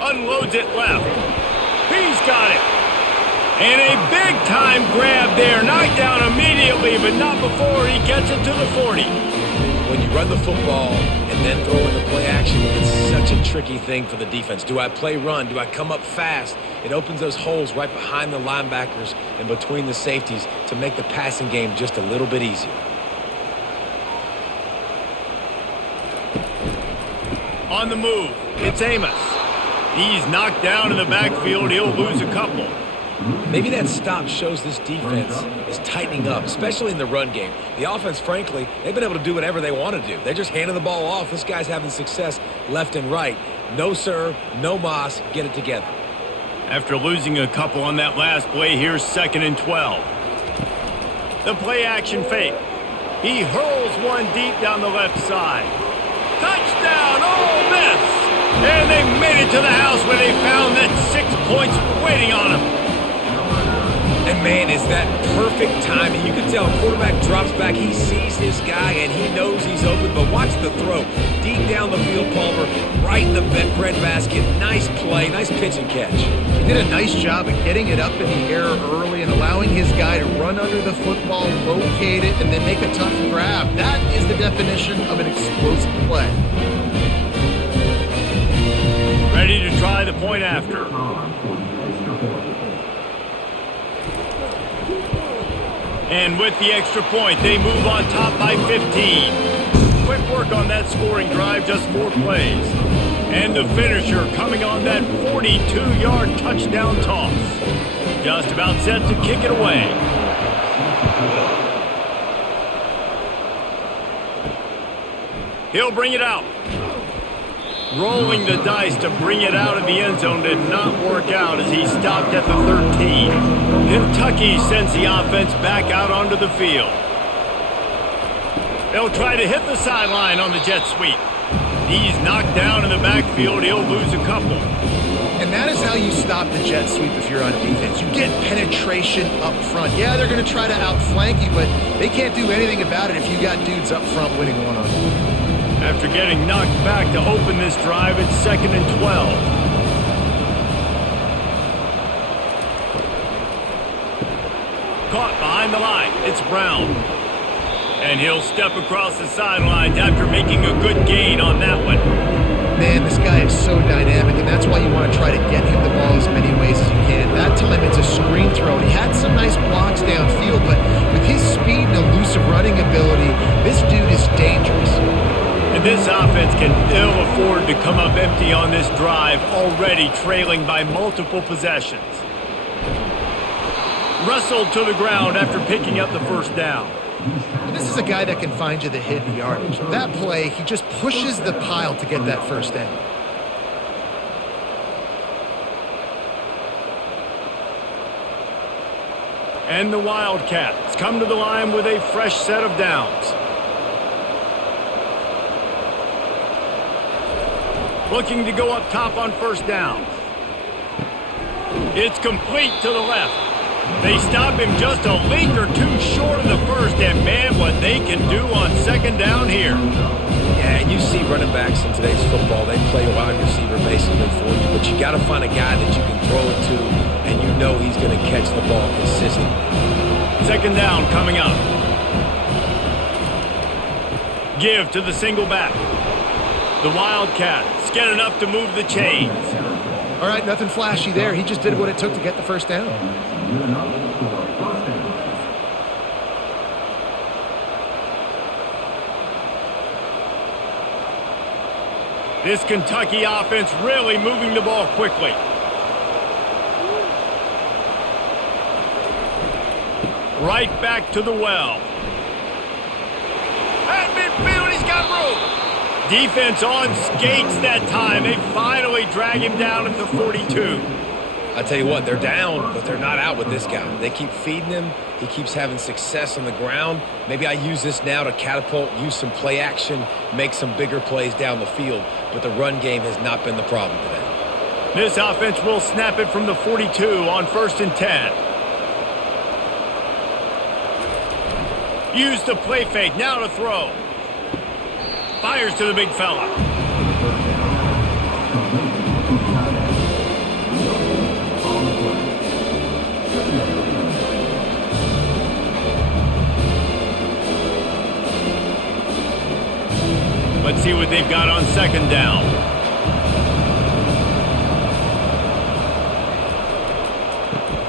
Unloads it left. He's got it. And a big-time grab there. Knocked down immediately, but not before he gets it to the 40. When when you run the football and then throw in the play action, it's such a tricky thing for the defense. Do I play run? Do I come up fast? It opens those holes right behind the linebackers and between the safeties to make the passing game just a little bit easier. On the move, it's Amos. He's knocked down in the backfield. He'll lose a couple. Maybe that stop shows this defense is tightening up, especially in the run game. The offense, frankly, they've been able to do whatever they want to do. They're just handing the ball off. This guy's having success left and right. No serve, no moss, get it together. After losing a couple on that last play, here's 2nd and 12. The play action fake. He hurls one deep down the left side. Touchdown, Ole Miss! And they made it to the house where they found that 6 points waiting on them. And, man, is that perfect timing. You can tell quarterback drops back. He sees his guy, and he knows he's open. But watch the throw. Deep down the field, Palmer, right in the bread basket. Nice play, nice pitch and catch. He did a nice job of getting it up in the air early and allowing his guy to run under the football, locate it, and then make a tough grab. That is the definition of an explosive play. Ready to try the point after. And with the extra point, they move on top by 15. Quick work on that scoring drive, just 4 plays. And the finisher coming on that 42-yard touchdown toss. Just about set to kick it away. He'll bring it out. Rolling the dice to bring it out of the end zone did not work out as he stopped at the 13. Kentucky sends the offense back out onto the field. They'll try to hit the sideline on the jet sweep. He's knocked down in the backfield. He'll lose a couple. And that is how you stop the jet sweep if you're on defense. You get penetration up front. Yeah, they're going to try to outflank you, but they can't do anything about it if you got dudes up front winning one-on-one. After getting knocked back to open this drive, it's 2nd and 12. Caught behind the line. It's Brown. And he'll step across the sidelines after making a good gain on that one. Man, this guy is so dynamic, and that's why you want to try to get him the ball as many ways as you can. That time it's a screen throw, and he had some nice blocks downfield, but with his speed and elusive running ability, this dude is dangerous. And this offense can ill afford to come up empty on this drive, already trailing by multiple possessions. Wrestled to the ground after picking up the first down. This is a guy that can find you the hidden yardage. That play, he just pushes the pile to get that first down. And the Wildcats come to the line with a fresh set of downs. Looking to go up top on first down. It's complete to the left. They stop him just a link or two short of the first, and man, what they can do on 2nd down here. Yeah, and you see running backs in today's football, they play a wide receiver basically for you, but you got to find a guy that you can throw it to, and you know he's going to catch the ball consistently. 2nd down coming up. Give to the single back. The Wildcats get enough to move the chains. All right, nothing flashy there. He just did what it took to get the first down. This Kentucky offense really moving the ball quickly. Right back to the well. At midfield, he's got room. Defense on skates that time. They finally drag him down at the 42. I tell you what, they're down, but they're not out with this guy. They keep feeding him. He keeps having success on the ground. Maybe I use this now to catapult, use some play action, make some bigger plays down the field. But the run game has not been the problem today. This offense will snap it from the 42 on 1st and 10. Use the play fake, now to throw. Fires to the big fella. see what they've got on second down.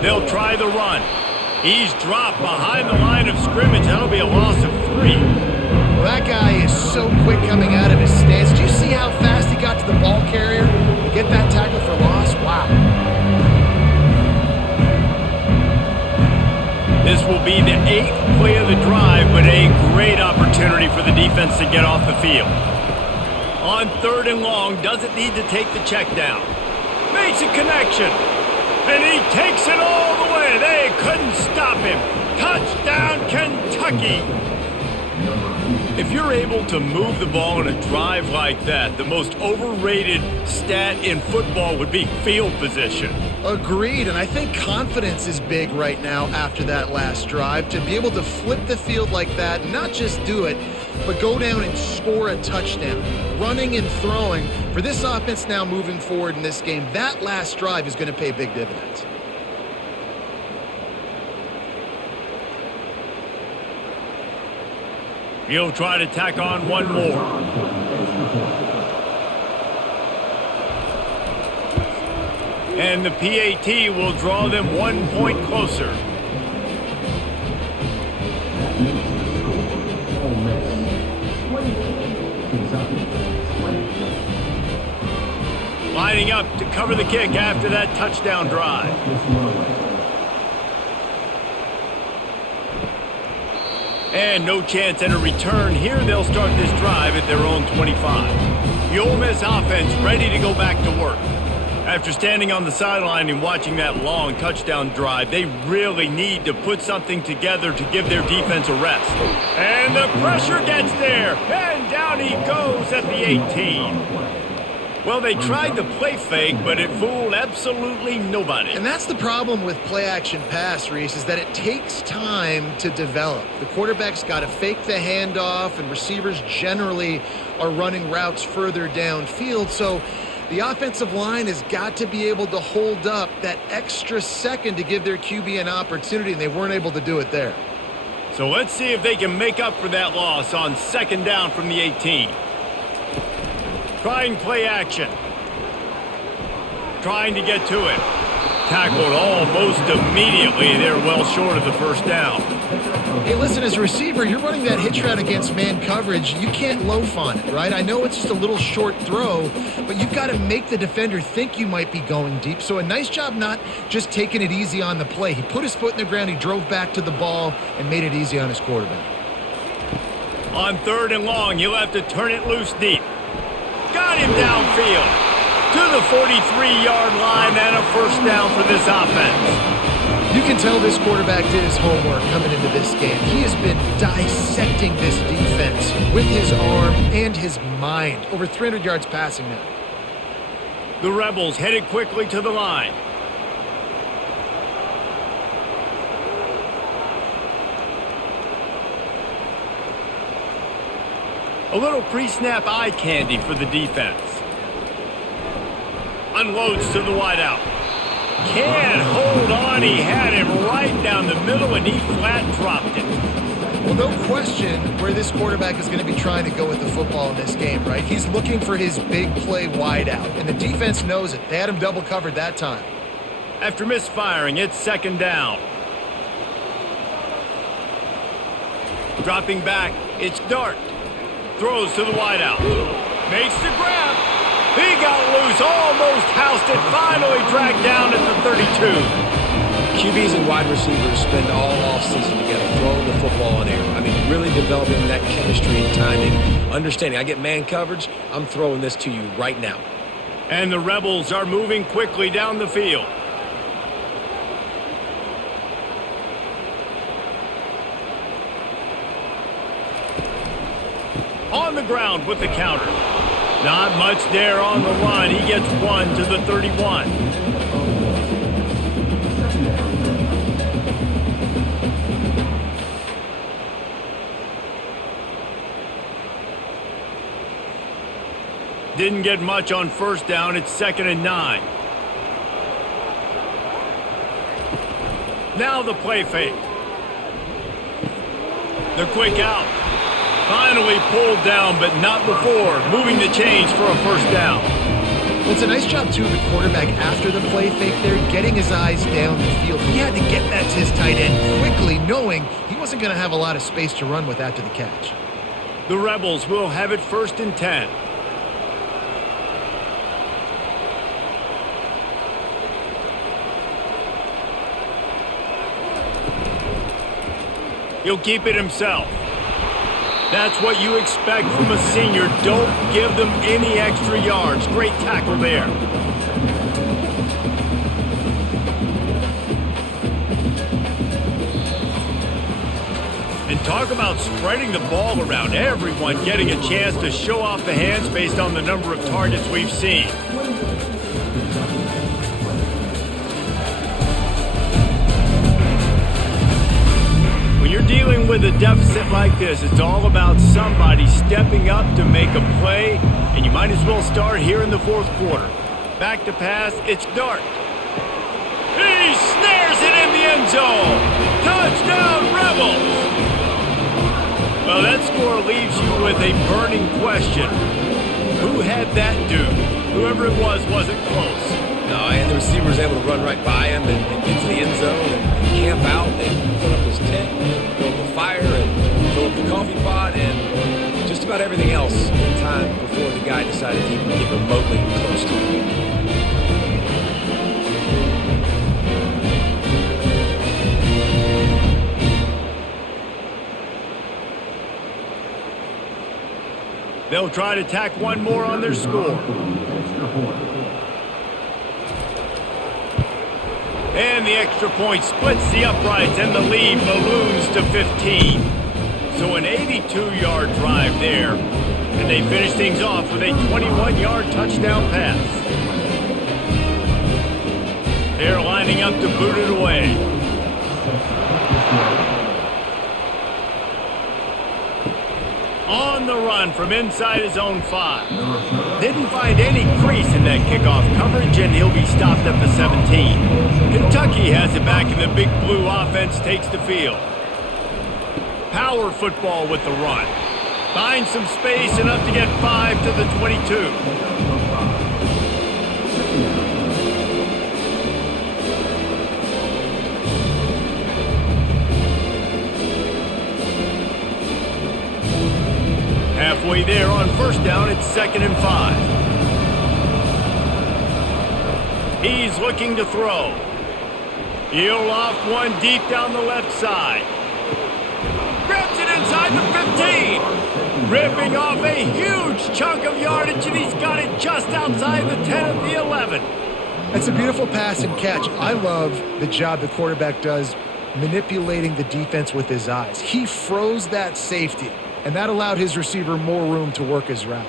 They'll try the run. He's dropped behind the line of scrimmage. That'll be a loss of 3. Well, that guy is so quick coming out of his stance. Do you see how fast he got to the ball carrier to get that tackle for loss? Wow. This will be the 8th play of the drive, but a great opportunity for the defense to get off the field. On 3rd and long, doesn't need to take the check down. Makes a connection. And he takes it all the way. They couldn't stop him. Touchdown, Kentucky. If you're able to move the ball in a drive like that, the most overrated stat in football would be field position. Agreed, and I think confidence is big right now after that last drive. To be able to flip the field like that, not just do it, but go down and score a touchdown. Running and throwing, for this offense now moving forward in this game, that last drive is going to pay big dividends. He'll try to tack on one more. And the PAT will draw them 1 point closer. Lining up to cover the kick after that touchdown drive. And no chance at a return here. They'll start this drive at their own 25. The Ole Miss offense ready to go back to work. After standing on the sideline and watching that long touchdown drive, they really need to put something together to give their defense a rest. And the pressure gets there. And down he goes at the 18. Well, they tried the play fake, but it fooled absolutely nobody. And that's the problem with play-action pass, Reese, is that it takes time to develop. The quarterback's got to fake the handoff, and receivers generally are running routes further downfield. So the offensive line has got to be able to hold up that extra second to give their QB an opportunity, and they weren't able to do it there. So let's see if they can make up for that loss on second down from the 18. Trying play action. Trying to get to it. Tackled almost immediately. They're well short of the first down. Hey, listen, as a receiver, you're running that hitch route against man coverage. You can't loaf on it, right? I know it's just a little short throw, but you've got to make the defender think you might be going deep. So a nice job not just taking it easy on the play. He put his foot in the ground, he drove back to the ball, and made it easy on his quarterback. On 3rd and long, he'll have to turn it loose deep. Got him downfield to the 43-yard line and a first down for this offense. You can tell this quarterback did his homework coming into this game. He has been dissecting this defense with his arm and his mind. Over 300 yards passing now. The Rebels headed quickly to the line. A little pre-snap eye candy for the defense. Unloads to the wideout. Can't hold on. He had him right down the middle, and he flat dropped it. Well, no question where this quarterback is going to be trying to go with the football in this game, right? He's looking for his big play wideout, and the defense knows it. They had him double covered that time. After misfiring, it's second down. Dropping back, it's Dart. Throws to the wideout. Makes the grab. He got loose, almost housed it, finally dragged down at the 32. QBs and wide receivers spend all offseason together throwing the football in air. I mean, really developing that chemistry and timing. Understanding, I get man coverage, I'm throwing this to you right now. And the Rebels are moving quickly down the field. On the ground with the counter. Not much there on the line. He gets one to the 31. Didn't get much on first down. It's 2nd and 9. Now the play fake. The quick out. Finally pulled down, but not before moving the chains for a first down. It's a nice job, too, of the quarterback after the play fake there, getting his eyes down the field. He had to get that to his tight end quickly, knowing he wasn't going to have a lot of space to run with after the catch. The Rebels will have it 1st and 10. He'll keep it himself. That's what you expect from a senior. Don't give them any extra yards. Great tackle there. And talk about spreading the ball around. Everyone getting a chance to show off the hands based on the number of targets we've seen. When you're dealing with a deficit like this, it's all about somebody stepping up to make a play, and you might as well start here in the 4th quarter. Back to pass, it's Dart. He snares it in the end zone. Touchdown, Rebels! Well, that score leaves you with a burning question. Who had that dude? Whoever it was wasn't close. No, and the receiver was able to run right by him and get to the end zone and camp out and put up his tent and build the fire and fill up the coffee pot and just about everything else in time before the guy decided to even get remotely close to him. They'll try to tack one more on their score. And the extra point splits the uprights, and the lead balloons to 15. So an 82-yard drive there. And they finish things off with a 21-yard touchdown pass. They're lining up to boot it away. On the run from inside his own 5. Didn't find any crease in that kickoff coverage, and he'll be stopped at the 17. Kentucky has it back, and the Big Blue offense takes the field. Power football with the run. Finds some space, enough to get 5 to the 22. Halfway there on first down, it's 2nd and 5. He's looking to throw. He'll loft one deep down the left side. Grabs it inside the 15. Ripping off a huge chunk of yardage, and he's got it just outside the 10 of the 11. That's a beautiful pass and catch. I love the job the quarterback does manipulating the defense with his eyes. He froze that safety, and that allowed his receiver more room to work his route.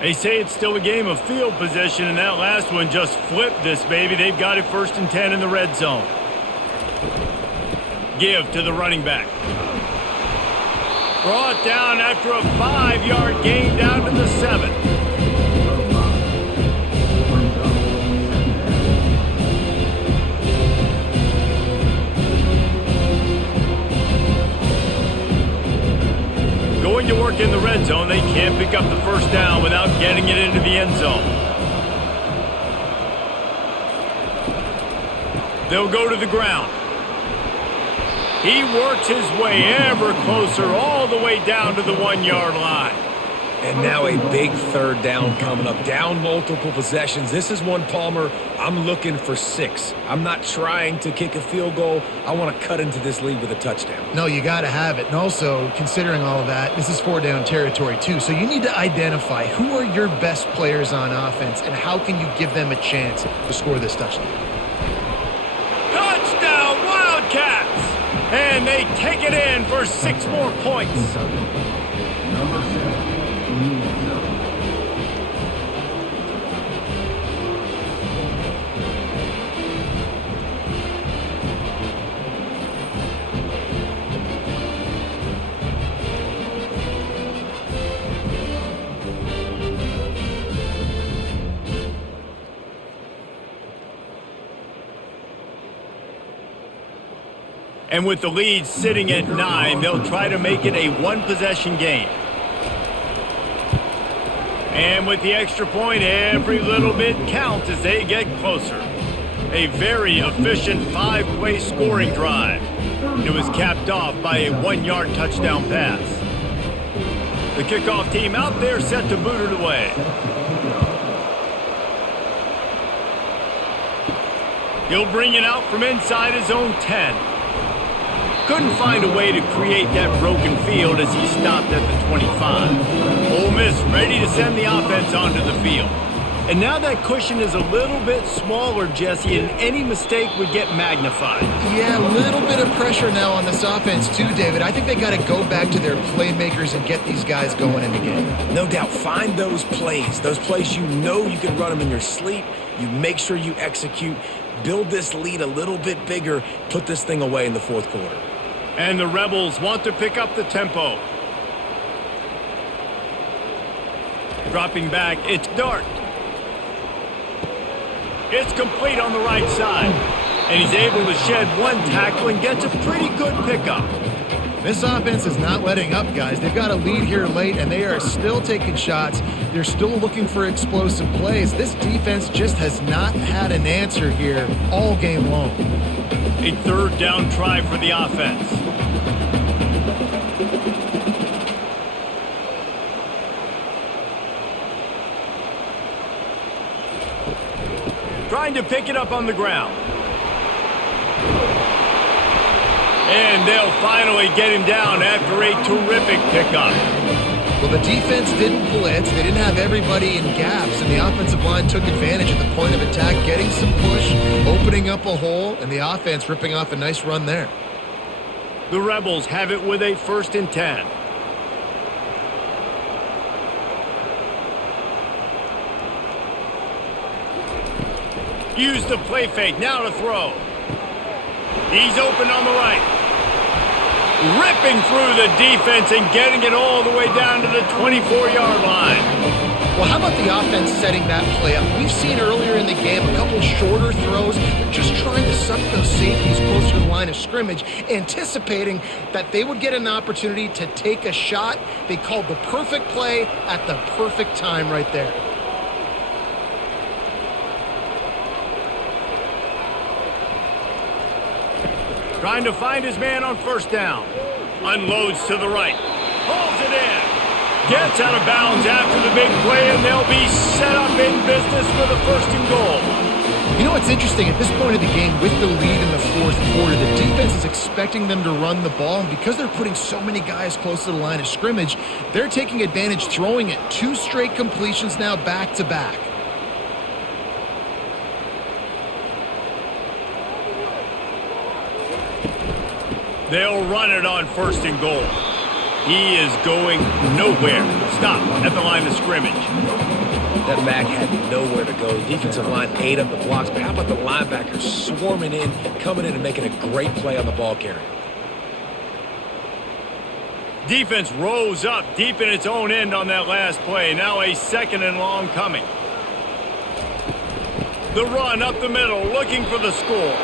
They say it's still a game of field position, and that last one just flipped this baby. They've got it 1st and 10 in the red zone. Give to the running back. Brought down after a 5-yard gain down to the 7. Going to work in the red zone. They can't pick up the first down without getting it into the end zone. They'll go to the ground. He works his way ever closer all the way down to the 1-yard line. And now a big 3rd down coming up. Down multiple possessions. This is one, Palmer, I'm looking for 6. I'm not trying to kick a field goal. I want to cut into this lead with a touchdown. No, you got to have it. And also, considering all of that, this is 4-down territory too. So you need to identify who are your best players on offense and how can you give them a chance to score this touchdown. Touchdown, Wildcats! And they take it in for 6 more points. And with the lead sitting at 9, they'll try to make it a one-possession game. And with the extra point, every little bit counts as they get closer. A very efficient 5-play scoring drive. It was capped off by a 1-yard touchdown pass. The kickoff team out there set to boot it away. He'll bring it out from inside his own 10. Couldn't find a way to create that broken field as he stopped at the 25. Ole Miss ready to send the offense onto the field. And now that cushion is a little bit smaller, Jesse, and any mistake would get magnified. Yeah, a little bit of pressure now on this offense too, David. I think they got to go back to their playmakers and get these guys going in the game. No doubt. Find those plays you know you can run them in your sleep. You make sure you execute. Build this lead a little bit bigger. Put this thing away in the fourth quarter. And the Rebels want to pick up the tempo. Dropping back, it's Dart. It's complete on the right side. And he's able to shed one tackle and gets a pretty good pickup. This offense is not letting up, guys. They've got a lead here late, and they are still taking shots. They're still looking for explosive plays. This defense just has not had an answer here all game long. A third down try for the offense. Trying to pick it up on the ground. And they'll finally get him down after a terrific pickup. Well, the defense didn't blitz. They didn't have everybody in gaps, and the offensive line took advantage at the point of attack, getting some push, opening up a hole, and the offense ripping off a nice run there. The Rebels have it with a 1st and 10. Use the play fake, now to throw. He's open on the right. Ripping through the defense and getting it all the way down to the 24-yard line. Well, how about the offense setting that play up? We've seen earlier in the game a couple shorter throws. They're just trying to suck those safeties closer to the line of scrimmage, anticipating that they would get an opportunity to take a shot. They called the perfect play at the perfect time right there. Trying to find his man on 1st down. Unloads to the right. Pulls it in. Gets out of bounds after the big play, and they'll be set up in business for the 1st and goal. You know what's interesting? At this point of the game, with the lead in the fourth quarter, the defense is expecting them to run the ball, and because they're putting so many guys close to the line of scrimmage, they're taking advantage, throwing it 2 straight completions now back-to-back. They'll run it on 1st and goal. He is going nowhere. Stop at the line of scrimmage. That back had nowhere to go. The defensive line ate up the blocks, but how about the linebackers swarming in, coming in and making a great play on the ball carrier? Defense rose up deep in its own end on that last play. Now a 2nd and long coming. The run up the middle, looking for the score.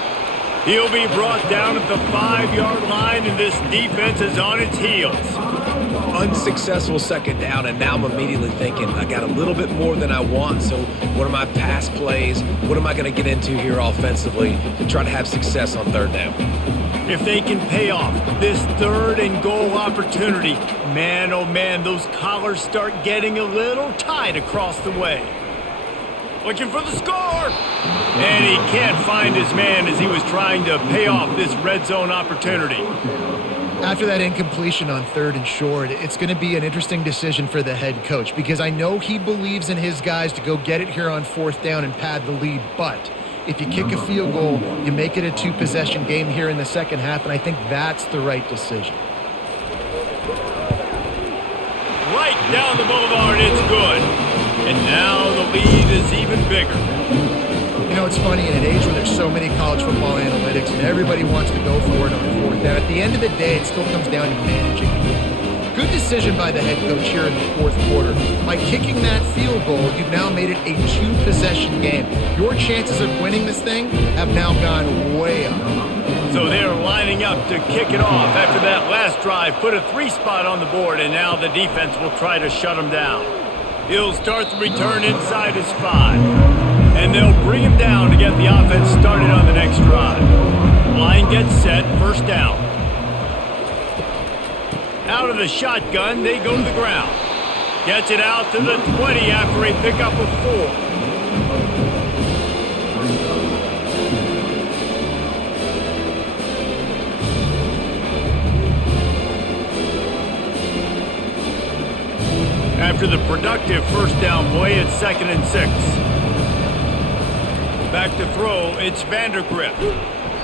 He'll be brought down at the 5-yard line, and this defense is on its heels. Unsuccessful 2nd down, and now I'm immediately thinking, I got a little bit more than I want, so what are my pass plays? What am I going to get into here offensively to try to have success on 3rd down? If they can pay off this 3rd and goal opportunity, man, oh man, those collars start getting a little tight across the way. Looking for the score! And he can't find his man as he was trying to pay off this red zone opportunity. After that incompletion on 3rd and short, it's going to be an interesting decision for the head coach because I know he believes in his guys to go get it here on 4th down and pad the lead, but if you kick a field goal, you make it a 2-possession game here in the second half, and I think that's the right decision. Right down the boulevard, it's good. And now the lead is even bigger. You know, it's funny, in an age where there's so many college football analytics and everybody wants to go for it on 4th down, at the end of the day, it still comes down to managing the game. Good decision by the head coach here in the 4th quarter. By kicking that field goal, you've now made it a 2-possession game. Your chances of winning this thing have now gone way up. So they're lining up to kick it off after that last drive. Put a 3 spot on the board, and now the defense will try to shut them down. He'll start the return inside his 5. And they'll bring him down to get the offense started on the next drive. Line gets set, first down. Out of the shotgun, they go to the ground. Gets it out to the 20 after a pickup of 4. After the productive first down play, it's 2nd and 6. Back to throw, it's Vandergrift.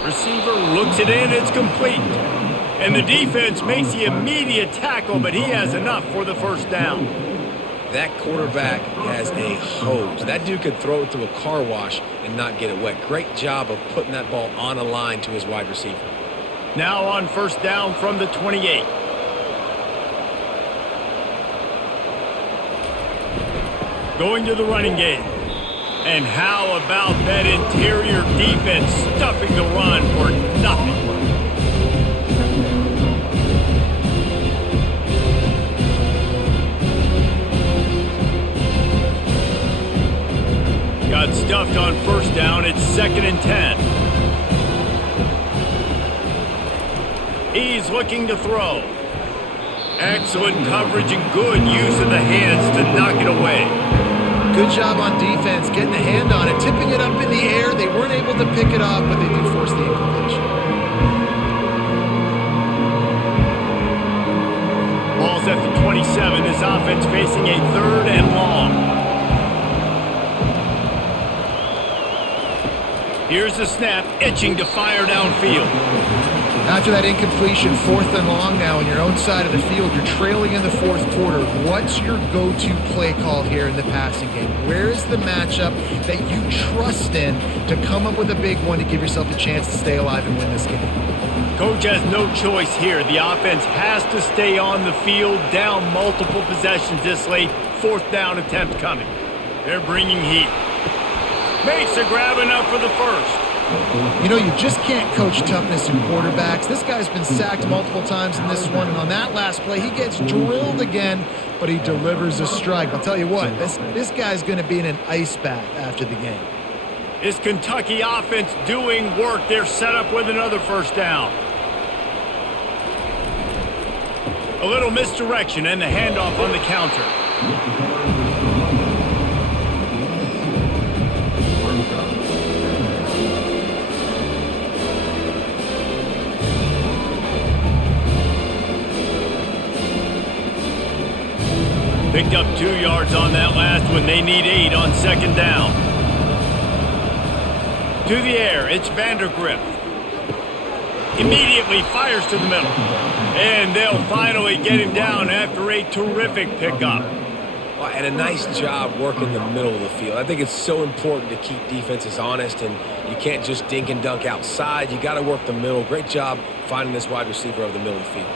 Receiver looks it in, it's complete. And the defense makes the immediate tackle, but he has enough for the first down. That quarterback has a hose. That dude could throw it to a car wash and not get it wet. Great job of putting that ball on a line to his wide receiver. Now on first down from the 28. Going to the running game. And how about that interior defense stuffing the run for nothing? Got stuffed on first down. It's 2nd and 10. He's looking to throw. Excellent coverage and good use of the hands to knock it away. Good job on defense, getting a hand on it, tipping it up in the air. They weren't able to pick it off, but they do force the incompletion. Ball's at the 27. This offense facing a 3rd and long. Here's the snap, itching to fire downfield. After that incompletion, 4th and long now on your own side of the field, you're trailing in the 4th quarter. What's your go-to play call here in the passing game? Where is the matchup that you trust in to come up with a big one to give yourself a chance to stay alive and win this game? Coach has no choice here. The offense has to stay on the field, down multiple possessions this late. 4th down attempt coming. They're bringing heat. Makes a grab enough for the first. You know, you just can't coach toughness in quarterbacks. This guy's been sacked multiple times in this one, and on that last play, he gets drilled again, but he delivers a strike. I'll tell you what, this guy's going to be in an ice bath after the game. Is Kentucky offense doing work? They're set up with another first down. A little misdirection and the handoff on the counter. Picked up 2 yards on that last one. They need 8 on 2nd down. To the air, it's Vandergrift. Immediately fires to the middle. And they'll finally get him down after a terrific pickup. Well, and a nice job working the middle of the field. I think it's so important to keep defenses honest, and you can't just dink and dunk outside. You got to work the middle. Great job finding this wide receiver over the middle of the field.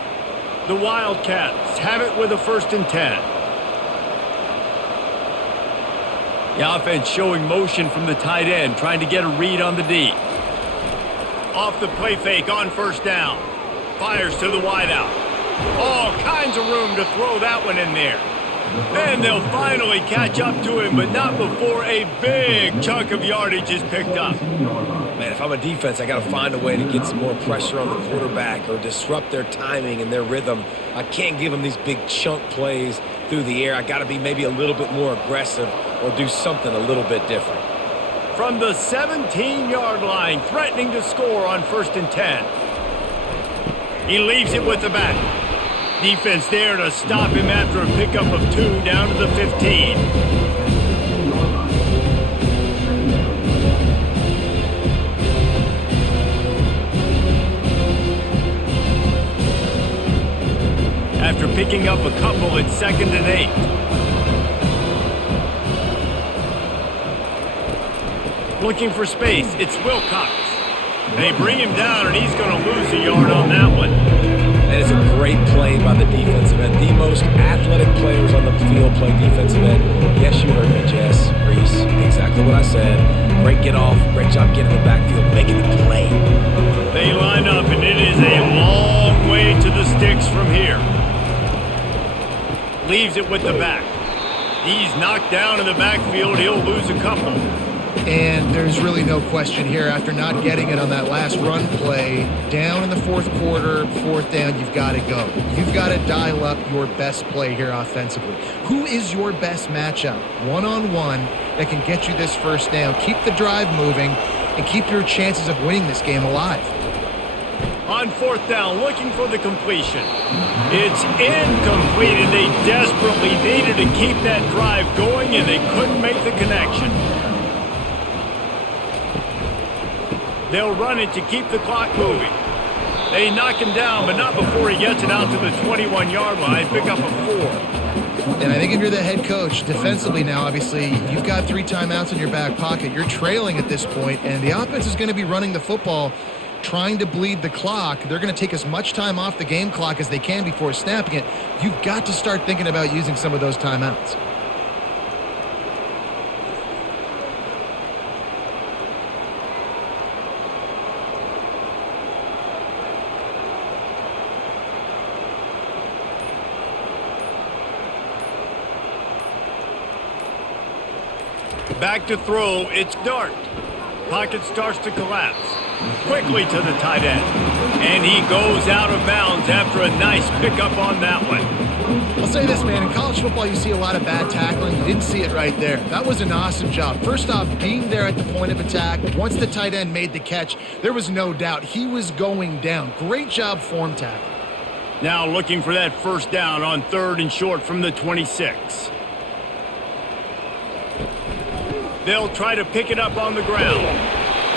The Wildcats have it with a 1st and 10. The offense showing motion from the tight end, trying to get a read on the D. Off the play fake on first down. Fires to the wideout. All kinds of room to throw that one in there. And they'll finally catch up to him, but not before a big chunk of yardage is picked up. Man, if I'm a defense, I got to find a way to get some more pressure on the quarterback or disrupt their timing and their rhythm. I can't give them these big chunk plays through the air. I got to be maybe a little bit more aggressive or do something a little bit different. From the 17-yard line, threatening to score on 1st and 10. He leaves it with the back. Defense there to stop him after a pickup of 2 down to the 15. After picking up a couple, it's 2nd and 8. Looking for space, it's Wilcox. They bring him down, and he's going to lose a yard on that one. And it's a great play by the defensive end. The most athletic players on the field play defensive end. Yes, you heard me, Jess, Reese. Exactly what I said. Great get off. Great job getting in the backfield, making the play. They line leaves it with the back. He's knocked down in the backfield. He'll lose a couple. And there's really no question here. After not getting it on that last run play, down in the fourth quarter, fourth down, you've got to go. You've got to dial up your best play here offensively. Who is your best matchup, one-on-one, that can get you this first down? Keep the drive moving and keep your chances of winning this game alive. On fourth down, looking for the completion. It's incomplete, and they desperately needed to keep that drive going, and they couldn't make the connection. They'll run it to keep the clock moving. They knock him down, but not before he gets it out to the 21-yard line. Pick up a 4. And I think if you're the head coach, defensively now, obviously, you've got 3 timeouts in your back pocket. You're trailing at this point, and the offense is going to be running the football, trying to bleed the clock. They're going to take as much time off the game clock as they can before snapping it. You've got to start thinking about using some of those timeouts. Back to throw, it's Dart. Pocket starts to collapse. Quickly to the tight end. And he goes out of bounds after a nice pickup on that one. I'll say this, man. In college football, you see a lot of bad tackling. You didn't see it right there. That was an awesome job. First off, being there at the point of attack. Once the tight end made the catch, there was no doubt he was going down. Great job form tackling. Now looking for that first down on 3rd and short from the 26. They'll try to pick it up on the ground.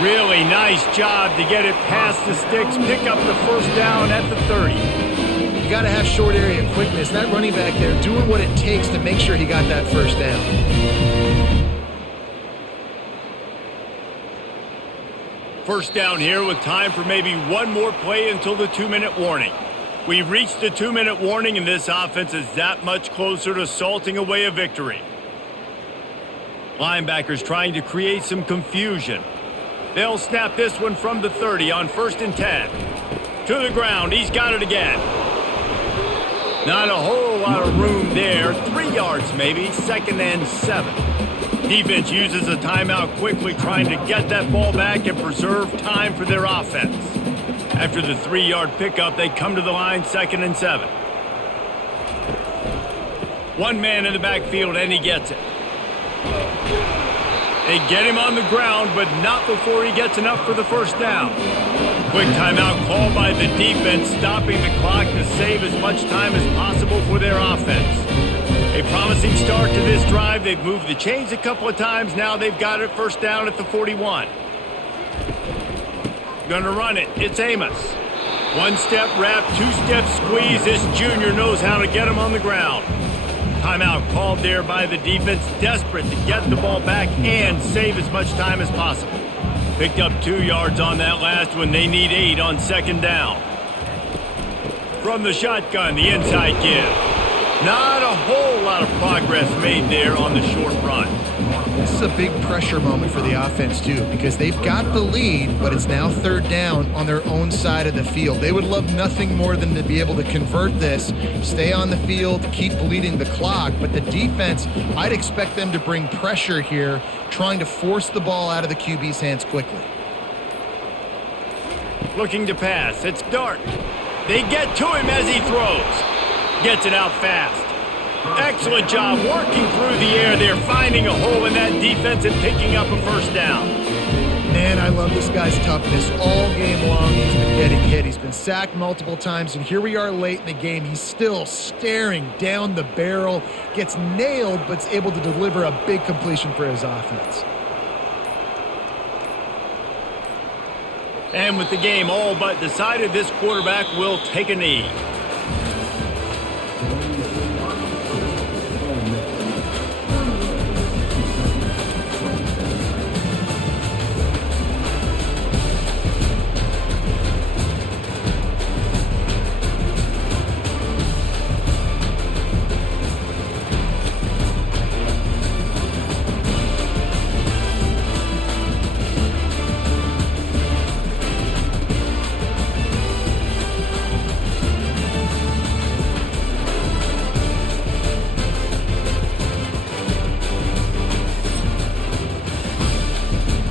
Really nice job to get it past the sticks, pick up the first down at the 30. You got to have short area quickness. That running back there doing what it takes to make sure he got that first down. First down here with time for maybe one more play until the 2-minute warning. We've reached the 2-minute warning, and this offense is that much closer to salting away a victory. Linebackers trying to create some confusion. They'll snap this one from the 30 on 1st and 10. To the ground, he's got it again. Not a whole lot of room there. 3 yards maybe, 2nd and 7. Defense uses a timeout quickly, trying to get that ball back and preserve time for their offense. After the 3-yard pickup, they come to the line, 2nd and 7. One man in the backfield, and he gets it. They get him on the ground, but not before he gets enough for the first down. Quick timeout called by the defense, stopping the clock to save as much time as possible for their offense. A promising start to this drive. They've moved the chains a couple of times. Now they've got it first down at the 41. Gonna run it. It's Amos. 1-step wrap, 2-step squeeze. This junior knows how to get him on the ground. Timeout called there by the defense, desperate to get the ball back and save as much time as possible. Picked up 2 yards on that last one. They need 8 on 2nd down. From the shotgun, the inside give. Not a whole lot of progress made there on the short run. This is a big pressure moment for the offense, too, because they've got the lead, but it's now 3rd down on their own side of the field. They would love nothing more than to be able to convert this, stay on the field, keep bleeding the clock. But the defense, I'd expect them to bring pressure here, trying to force the ball out of the QB's hands quickly. Looking to pass. It's Dart. They get to him as he throws. Gets it out fast. Excellent job working through the air. They're finding a hole in that defense and picking up a first down. Man, I love this guy's toughness. All game long, he's been getting hit. He's been sacked multiple times, and here we are late in the game. He's still staring down the barrel, gets nailed, but's able to deliver a big completion for his offense. And with the game all but decided, this quarterback will take a knee.